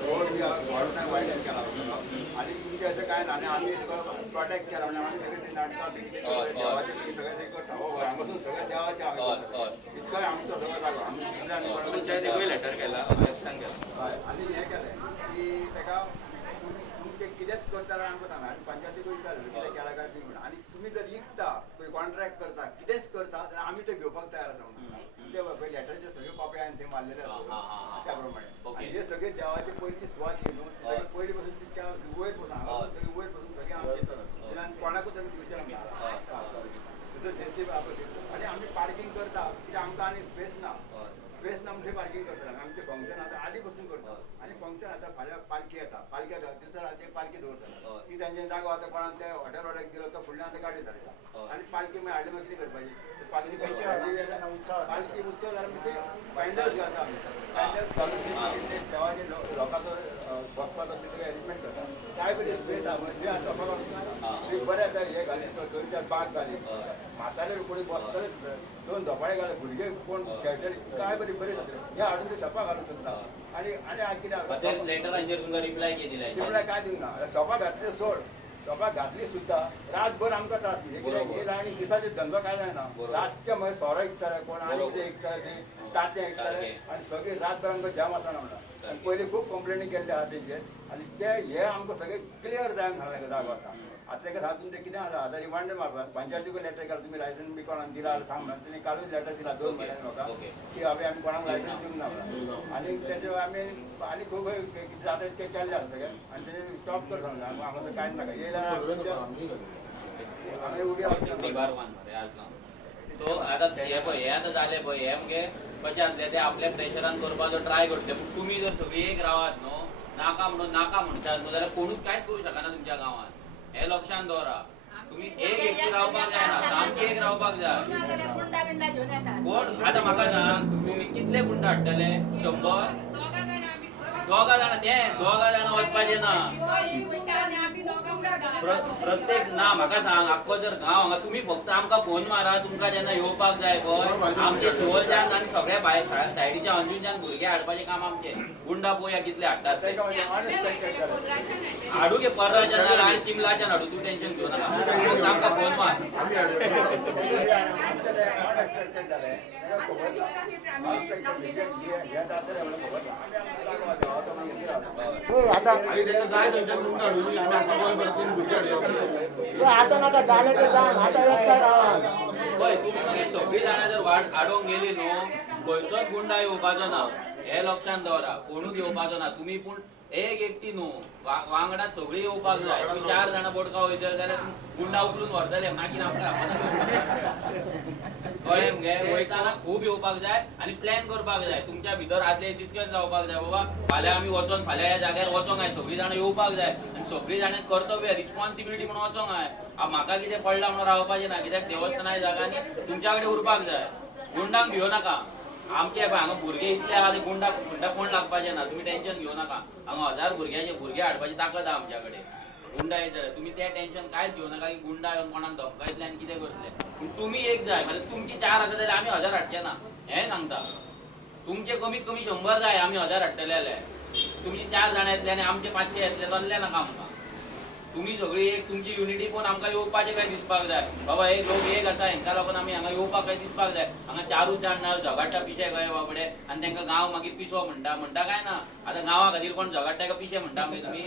रोड बी गव्हर्नमेंट वायडेन केला आनी तुमचें अशें कांय ना. आनी आमी सगळं प्रोटेक्ट केला म्हणजे आमी सगळें ती नाटकां बी देवाचें बी सगळें ते करता. हो हांगासून सगळें देवाचें हांगा इतकोय आमचो सगळो जागो आमी दुसऱ्यान पंचायतीकूय लेटर केला, अभ्यासान केला. हय. आनी हें केलें की तेका तुमचें कितेंच करता जाल्यार आमकां सांगा. आनी पंचायतीकूय विचारलें कितें केला काय तुमी म्हणून. आनी तुमी जर विकता पळय कॉन्ट्रॅक्ट करता कितेंच पालखी येता पालखी येता दिसता ते पालखी हय. दवरता ती तांचे जागो आतां कोणाक ते हॉटेल वाल्याक दिलो तो फुडल्यान आतां गाडी हय. धाडटा आनी पालखी मागीर हाडली मागीर कितें करपाची पालखी खंयच्या वेळार उत्सव आसता. पालखी उत्सव जाल्यार मागीर ते पॅन्डल्स घालता आमी पॅन्डल्स घालून मागीर ते देवाचे लोकांचो बसपाचो सगळें अरेंजमेंट करता काय बरी स्पेस आहा म्हणजे आसा बरो बरें आतां हे घालीन तो 2-4 बाग घालीन म्हातारे कोणी बसतलेच 2 झोपाळे घाले भुरगे कोण खेळटले काय बरी बरी जातले हे हाडून ते शॉपाक घालूंक सोदता आनी कितें लेटरांचेर तुमकां रिप्लाय केली तिकडे काय दिवंक ना शॉपाक घातले सोड शॉपाक घातली सुद्धा रातभर आमकां त्रास हे आनी दिसाचे धंदो काय जायना बरोबर. रातचे मागीर सोरो विकताले कोण आनी बरोबर. कितें विकताले ते तांतें विकताले आनी सगळी रातभर आमकां जाम आसना म्हणटा आनी पयलीं खूब कंप्लेनी केल्ले आहा तेंचेर आनी ते हे आमकां सगळें क्लियर जायन सांगलें जागो आतां आतां ताका सांगून ते कितें आसा आतां रिमांड मारपाक पंचायतीक लेटर काल तुमी लायसन्स बी कोणाक दिला जाल्यार सांग म्हणून तेणी कालूच लेटर दिला 2 म्हयन्यान म्हाका ओके. की हांवें आमी कोणाक लायसन्स दिवंक ना म्हणून आनी तेचे आमी आनी खूब कितें जाता ते केल्ले आसा सगळें आनी तेणी स्टॉप कर सांगलें हांगासर कांयच नाका येयल्यार आमी उबी रावता निबार मान मरे आज ना सो आता हे पळय हे आतां जालें पळय हे मगे कशें आसलें ते आपल्या प्रेशरान करपाचो ट्राय करतले पूण तुमी जर सगळीं एक रावात न्हू नाका म्हणटात न्हू जाल्यार कोणूच कांयच करूं शकना तुमच्या गांवांत हे लक्षान दवरा तुम्ही एक एकटी रावपाक जायना सामकी एक रावपाक जाय गुंडा बिंडा घेऊन येतात कोण आतां म्हाका सांग तुम्ही कितले गुंड हाडटले 100 दोघा जाण आम्ही खंय दोगा जाणां ते दोगा जाणां वचपाचें ना वयता. वयता आनी आम्ही दोघा वयता. प्रत्येक ना म्हाका सांग आख्खो जर गांव हांगा तुमी फक्त आमकां फोन मारा तुमकां जेन्ना येवपाक जाय पळय आमचे शिवोलच्यान आनी सगळ्या भायर सायडीच्या अंजूनच्यान भुरगे हाडपाचें काम आमचें गुंडा पळोवया कितले हाडटात ते ताका म्हणजे अनएक्सपेक्टेड जालें राशन हाडलें. हाडू घे परराच्यान आनी चिमलाच्यान हाडू तूं टेन्शन घेवं नाका फक्त आमकां फोन मार अनएक्सपेक्टेड जालें खबर ना अनएक्सपेक्टेड हे जातलें म्हणून खबर ना आमी आमकां जागो आसा तो मागीर रावता आता आणि त्याचं जाय थंयच्यान गुंड हाडून आनी आमकां गोंय भरतीन भुरगे हाडया आता नाका जाले ते जाण आता एकटा रावा पळय तुमी मागीर सगळीं जाणां जर हाडोंक गेली न्हू खंयचोच गुंडा येवपाचो ना हे लक्षान दवरा कोणूच येवपाचो ना तुमी पूण एक एकटी न्हू वांगडा सगळीं येवपाक जाय तुमी 4 जाणां बोटका वयतले जाल्यार गुंडा उखलून व्हरतले मागीर आमकां कळ्ळें मगे वयताना खूब येवपाक जाय आनी प्लॅन करपाक जाय तुमच्या भितर आदले डिस्कस जावपाक जाय बाबा फाल्यां आमी वचोन फाल्यां ह्या जाग्यार वचोंक जाय सगळीं जाणां येवपाक जाय आनी सगळीं जाणां कर्तव्य रिस्पॉन्सिबिलिटी म्हणून वचोंक जाय म्हाका कितें पडलां म्हणून रावपाचें ना कित्याक देवस्थानाच्या जाग्यांनी तुमच्या कडेन उरपाक जाय गुंडांक भियो नाका आमचे हांगा भुरगे इतले आहा ते गुंडा कोण लागपाचे ना तुम्ही टेन्शन घेऊ नका हांगा 1000 भुरगे हाडपाची ताकद आहा आमच्या कडेन गुंडा येत जाल्यार तुम्ही ते टेन्शन कांयच घेऊ नका की गुंडा येवन कोणाक धमकायतले आनी कितें करतले पूण तुमी एक जाय म्हणजे तुमची 4 आसा जाल्यार आमी 1000 हाडचे ना हें सांगता तुमचे कमीत कमी 100 जाय आमी 1000 हाडटले जाल्यार तुमची 4 जाणां येतले आनी आमचे 500 येतले चल्ले नाका आमकां तुम्ही सगळी एक तुमची युनिटी पण आमकां येवपाचें काय दिसपाक जाय बाबा हे लोक एक आसा हेंका लागून आमी हांगा येवपाक काय दिसपाक जाय हांगा 4 जाण ना झगडटा पिशे गये बाबडे आनी तांकां गांव मागीर पिसो म्हणटा काय ना आतां गांवा खातीर कोण झगडटा काय पिशे म्हणटा मागीर तुमी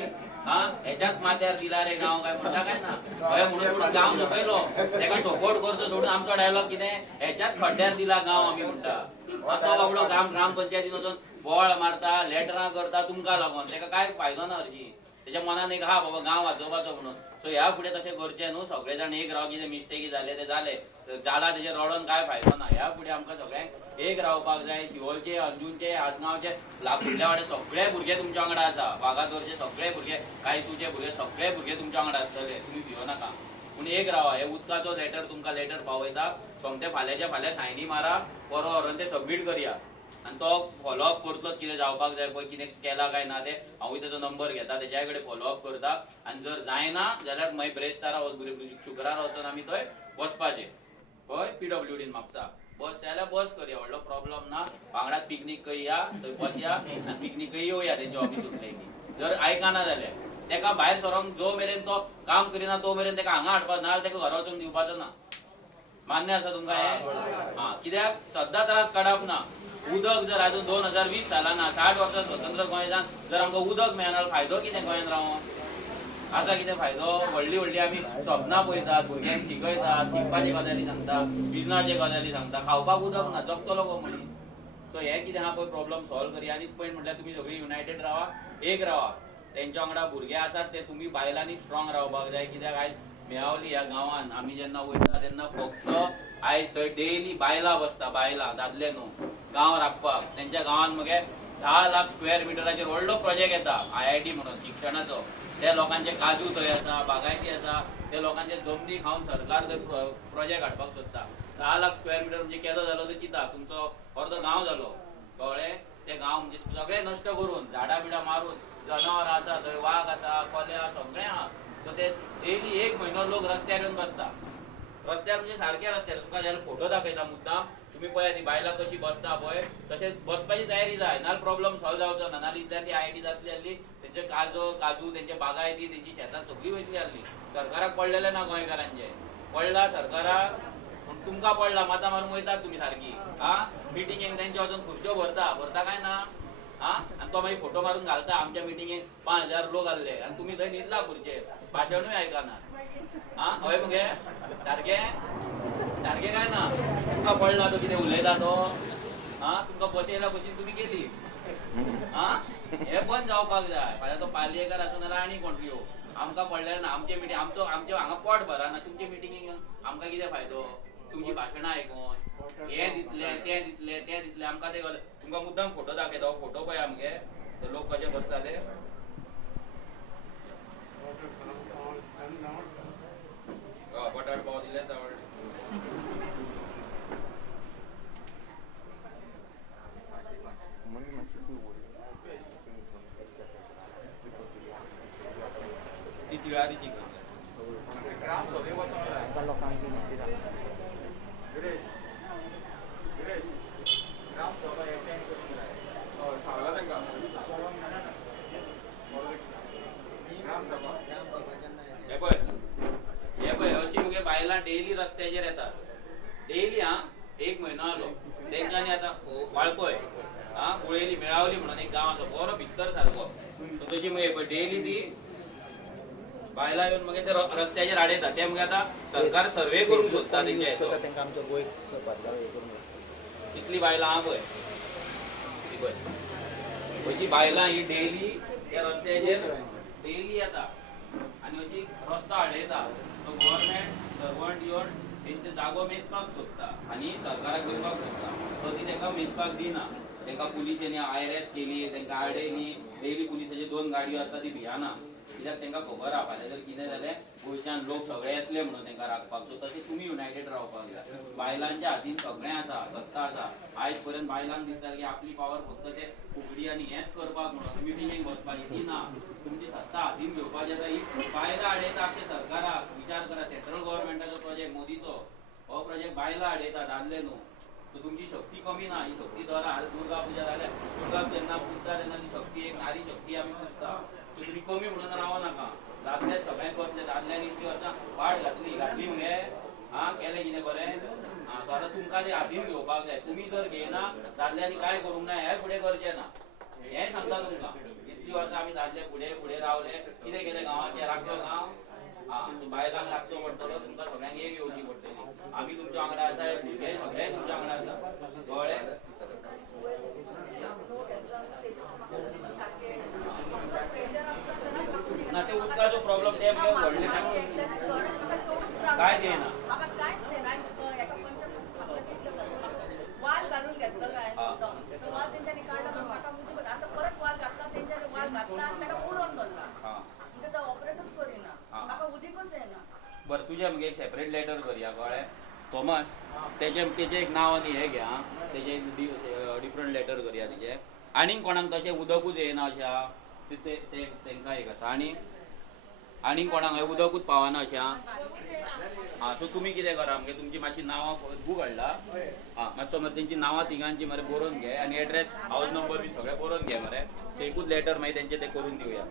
हा हेच्याच माथ्यार दिला रे गांव काय म्हणटा काय ना हय म्हणून पुढे गांव सकयलो ताका सपोर्ट करचो सोडून आमचो डायलॉग कितें हेच्याच खड्ड्यार दिला गांव आमी म्हणटा तो बाबडो ग्रामपंचायतीन वचून बोळ मारता लेटरां करता तुमकां लागून ताका काय फायदो ना हरची त्याच्या मनान एक हा बाबा गांव वाचोवपाचो म्हणून सो ह्या फुडें तशें करचें न्हू सगळे जाण एक राव कितें मिस्टेकी जाले ते जाले जाला तेजे रडोन काय फायदो ना ह्या फुडें आमकां सगळ्यांक एक रावपाक जाय शिवोलचे अंजूनचे आजगांवचे लागुडल्या वाडे सगळे भुरगे तुमच्या वांगडा आसा वागातोरचे सगळे भुरगे कायसूचे भुरगे सगळे भुरगे तुमच्या वांगडा आसतले तुमी भियो नाका पूण एक रावा हे उदकाचो तुमकां लेटर पावयता सोमते फाल्यांच्या फाल्यां सायनी मारा परो व्हरून ते सबमीट करया आनी तो फॉलोअप करतलो कितें जावपाक जाय पळय कितें केला काय ना ते हांवूय तेजो नंबर घेता तेज्या कडेन फॉलोअप करता आनी जर जायना जाल्यार मागीर ब्रेस्तारा शुक्रार वचून आमी थंय बसपाचें हय PWDन म्हापसा बस जाल्यार बस करया व्हडलो प्रॉब्लम ना वांगडात पिकनीक या थंय बसया आनी पिकनीक येवया तेंच्या ऑफिस सुटले की जर आयकना जाल्यार तेका भायर सरोंक जो मेरेन तो काम करिना तो मेरेन तेका हांगा हाडपाक ना तेका घरा वचून दिवपाचो ना मान्य आसा तुमकां हें हा कित्याक सद्दां त्रास काडप ना उदक जर अजून 2020 सालान 60 वर्सां स्वतंत्र गोंयान जर आमकां उदक मेळना फायदो कितें गोंयान रावून आसा कितें फायदो व्हडली व्हडली आमी सपनां पळयतात भुरग्यांक शिकयतात शिकपाचे गजाली सांगता बिजनाचे गजाली सांगता खावपाक उदक ना जगतलो गो मनीस सो हे कितें आहा पळय प्रॉब्लम सॉल्व करया आनी पयलीं म्हटल्यार तुमी सगळीं युनायटेड रावा एक रावा तेंच्या वांगडा भुरगे आसात ते तुमी बायलांनी स्ट्रॉंग रावपाक जाय कित्याक आयज मेळावली ह्या गांवांत आमी जेन्ना वयता तेन्ना फक्त आयज थंय डेली बायलां बसता बायलां दादले न्हू गांव राखपाक तेंच्या गांवांत मगे 10 लाख स्क्वेअर मिटराचेर व्हडलो प्रोजेक्ट येता IIT म्हणून शिक्षणाचो. त्या लोकांचे काजू थंय आसा, बागायती आसा, त्या लोकांचे जमनी खावन सरकार थंय प्रोजेक्ट हाडपाक सोदता. 10 लाख स्क्वेअर मिटर म्हणजे केदो जालो तो चिता, तुमचो अर्दो गांव जालो कळ्ळें. ते गांव म्हणजे सगळे नश्ट करून झाडां बिडां मारून जनावर आसा थंय, वाघ आसा, कोल्या सगळें आहा. सो ते डेली 1 म्हयनो लोक रस्त्यार येवन बसता. रस्त्यार म्हणजे सारक्या रस्त्यार तुमकां जाल्यार फोटो दाखयता मुद्दाम. तुम्ही पळया ती बायलां कशी बसता पळय, तशें बसपाची तयारी जाय, नाल्यार प्रॉब्लेम सॉल्व जावचो ना. नाल्यार इतल्यान ती IIT जातली आसली, तेंचे काजू तेंचे बागायती तेंची शेतां सगळी वयतली आसली. सरकाराक पडलेलें ना गोंयकारांचे, पडला सरकाराक. पूण तुमकां पडला, माता मारूंक वयतात तुमी सारकी. मिटिंगेक तेंचे वचून खुर्च्यो भरता काय ना. आनी तो मागीर फोटो मारून घालता आमच्या मिटिंगेक 5000 लोक आसले आनी तुमी थंय न्हिदला खुर्चेर, भाशणूय आयकना. हय मगे सारकें काय ना. तुमकां पडला तो कितें उलयता तो. तुमकां बसयला बशीन तुमी गेली. हे बंद जावपाक जाय. फाल्यां तो पालयेकर आसूं नाल्यार आनी कोण पियो, आमकां पडलें ना. आमचे मिटींग आमचे हांगा पोट भरना. तुमचे मिटिंगेक येवन आमकां कितें फायदो. तुमची भाशणां आयकून हे दितले आमकां ते तुमकां मुद्दाम फोटो दाखयता. हो फोटो पळया मगे, ते लोक कशे बसता ते. बटाट पाव दिले ती तिळारीची हे पळय अशी मुगे बायलां डेली रस्त्याचेर येतात. डेली 1 म्हयनो आलो तेंच्यांनी आतां वाळपय गुळेली मेळावली म्हणून एक गांव आसा बरो भितर सारको. तशी मगे पळय डेली ती बायलां येवन मगे ते रस्त्याचेर आडयता. ते मगे आतां सरकार सर्वे करूंक सोदता तेंचे. इतली बायलां आहा पळय, अशी बायलां ही डेली त्या रस्त्याचेर डेली येता आनी अशी रस्तो आडयता. तो गव्हर्नमेंट सर्वंट येवन तेंचे जागो मेजपाक सोदता आनी सरकाराक दिवपाक सोदता. तो ती तेंका मेजपाक दिना. तेंका पुलिशेनी IRS केली, तेंका आडयली. डेली पुलिसाच्यो 2 गाडयो आसता ती भियाना. कित्याक तेंका खबर आहा फाल्यां जर कितें जालें गोंयच्यान लोक सगळे येतले म्हणून तेंका राखपाक. सो तशें तुमी युनायटेड रावपाक जाय. बायलांच्या हातीन सगळें आसा, सत्ता आसा. आयज पर्यंत बायलांक दिसता की आपली पावर फक्त ते फुगडी आनी हेंच करपाक म्हणून मिटिंगेक बसपाची. ती ना. तुमची सत्ता हातीन घेवपाची. आतां ही बायलां आडयता ते सरकाराक. विचार करा, सेंट्रल गव्हर्नमेंटाचो प्रोजेक्ट मोदीचो हो प्रोजेक्ट बायलां आडयता, दादले न्हू. सो तुमची शक्ती कमी ना. ही शक्ती द्वारा दुर्गा पुजा जाल्यार दुर्गाक जेन्ना पुजता तेन्ना ती शक्ती एक नारी शक्ती आमी पुजता. तुम्ही कमी म्हणून रावो नाका. दादले सगळ्यांक करतले. दादल्यांनी इतकी वर्सां वाट घातली मगे. केलें कितें बरें. सो आतां तुमकां ते हातीन घेवपाक जाय. तुमी जर घेयना दादल्यांनी काय करूंक ना. हे फुडें करचें ना. हें सांगता तुमकां. इतली वर्सां आमी दादले फुडें रावले. कितें केलें गांवाचें राखलो गांव. बायलांक राखचो पडटलो. तुमकां सगळ्यांक एक येवची पडटली. आमी तुमच्या वांगडा आसा, भुरगे सगळे तुमच्या वांगडा आसा. कळ्ळें. ना ते उदकाचो प्रॉब्लेम ते व्हडले काय देना. वाल घालून घेतलो काय वाल तेंच्यांनी काडला म्हणून म्हाका मुजी आतां परत वाल घातला. तेंच्यांनी वाल घातला आनी ताका पुरोन दवरला. म्हणजे तो ऑपरेटच करिना. म्हाका उदीकच येना. बरं तुझे मग एक सेपरेट लेटर करूया कळ्ळें. थॉमस तेचे एक नांव आनी हें घ्या. तेजे डिफरंट लेटर करूया तेजे. आनीक कोणाक तशें उदकूच येना अशें आहा तेंकां एक आसा. आनीक कोणाक हें उदकूच पावना अशें आहा. सो तुमी कितें करा म्हणजे तुमची मातशी नांवां बूक हाडला. मातसो मरे तेंची नांवां तिगांची मरे बरोवन घे आनी एड्रेस हावज नंबर बी सगळें बरोवन घे मरे. एकूच लेटर मागीर तेंचे ते करून दिवया.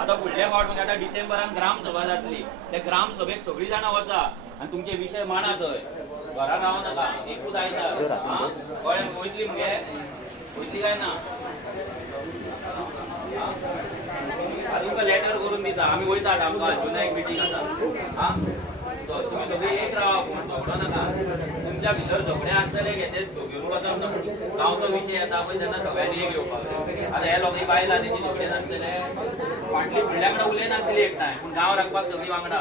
आतां फुडल्या फावट म्हणजे आतां डिसेंबरान ग्रामसभा जातली. ते ग्रामसभेक सगळीं जाणां वचा आनी तुमचे विशय मांडा थंय. घरा गावं नाका. एकूच आयतार कळ्ळें. वयतली मगे वयतली काय ना. तुमकां लेटर करून दिता. आमी वयतात. आमकां जुना एक मिटींग आसा. तुम्ही सगळी एक रावा. कोण झगडो नाका. तुमच्या भितर झगडे आसतले गे ते घेवन वचप ना. गांवचो विशय येता पळय तेन्ना सगळ्यांनी एक येवपाक जाय. आतां हे लोक बायलां तेची झगडे नासतले. फाटली फुडल्या कडेन उलय नासतली एकठांय. पूण गांव राखपाक सगळीं वांगडा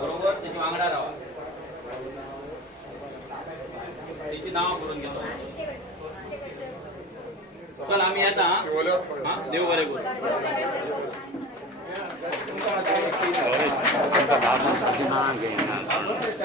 बरोबर तेची वांगडा रावा. तेची नांवां करून घेतो. चल आम्ही येता हा? हा देव बरे करू तुमका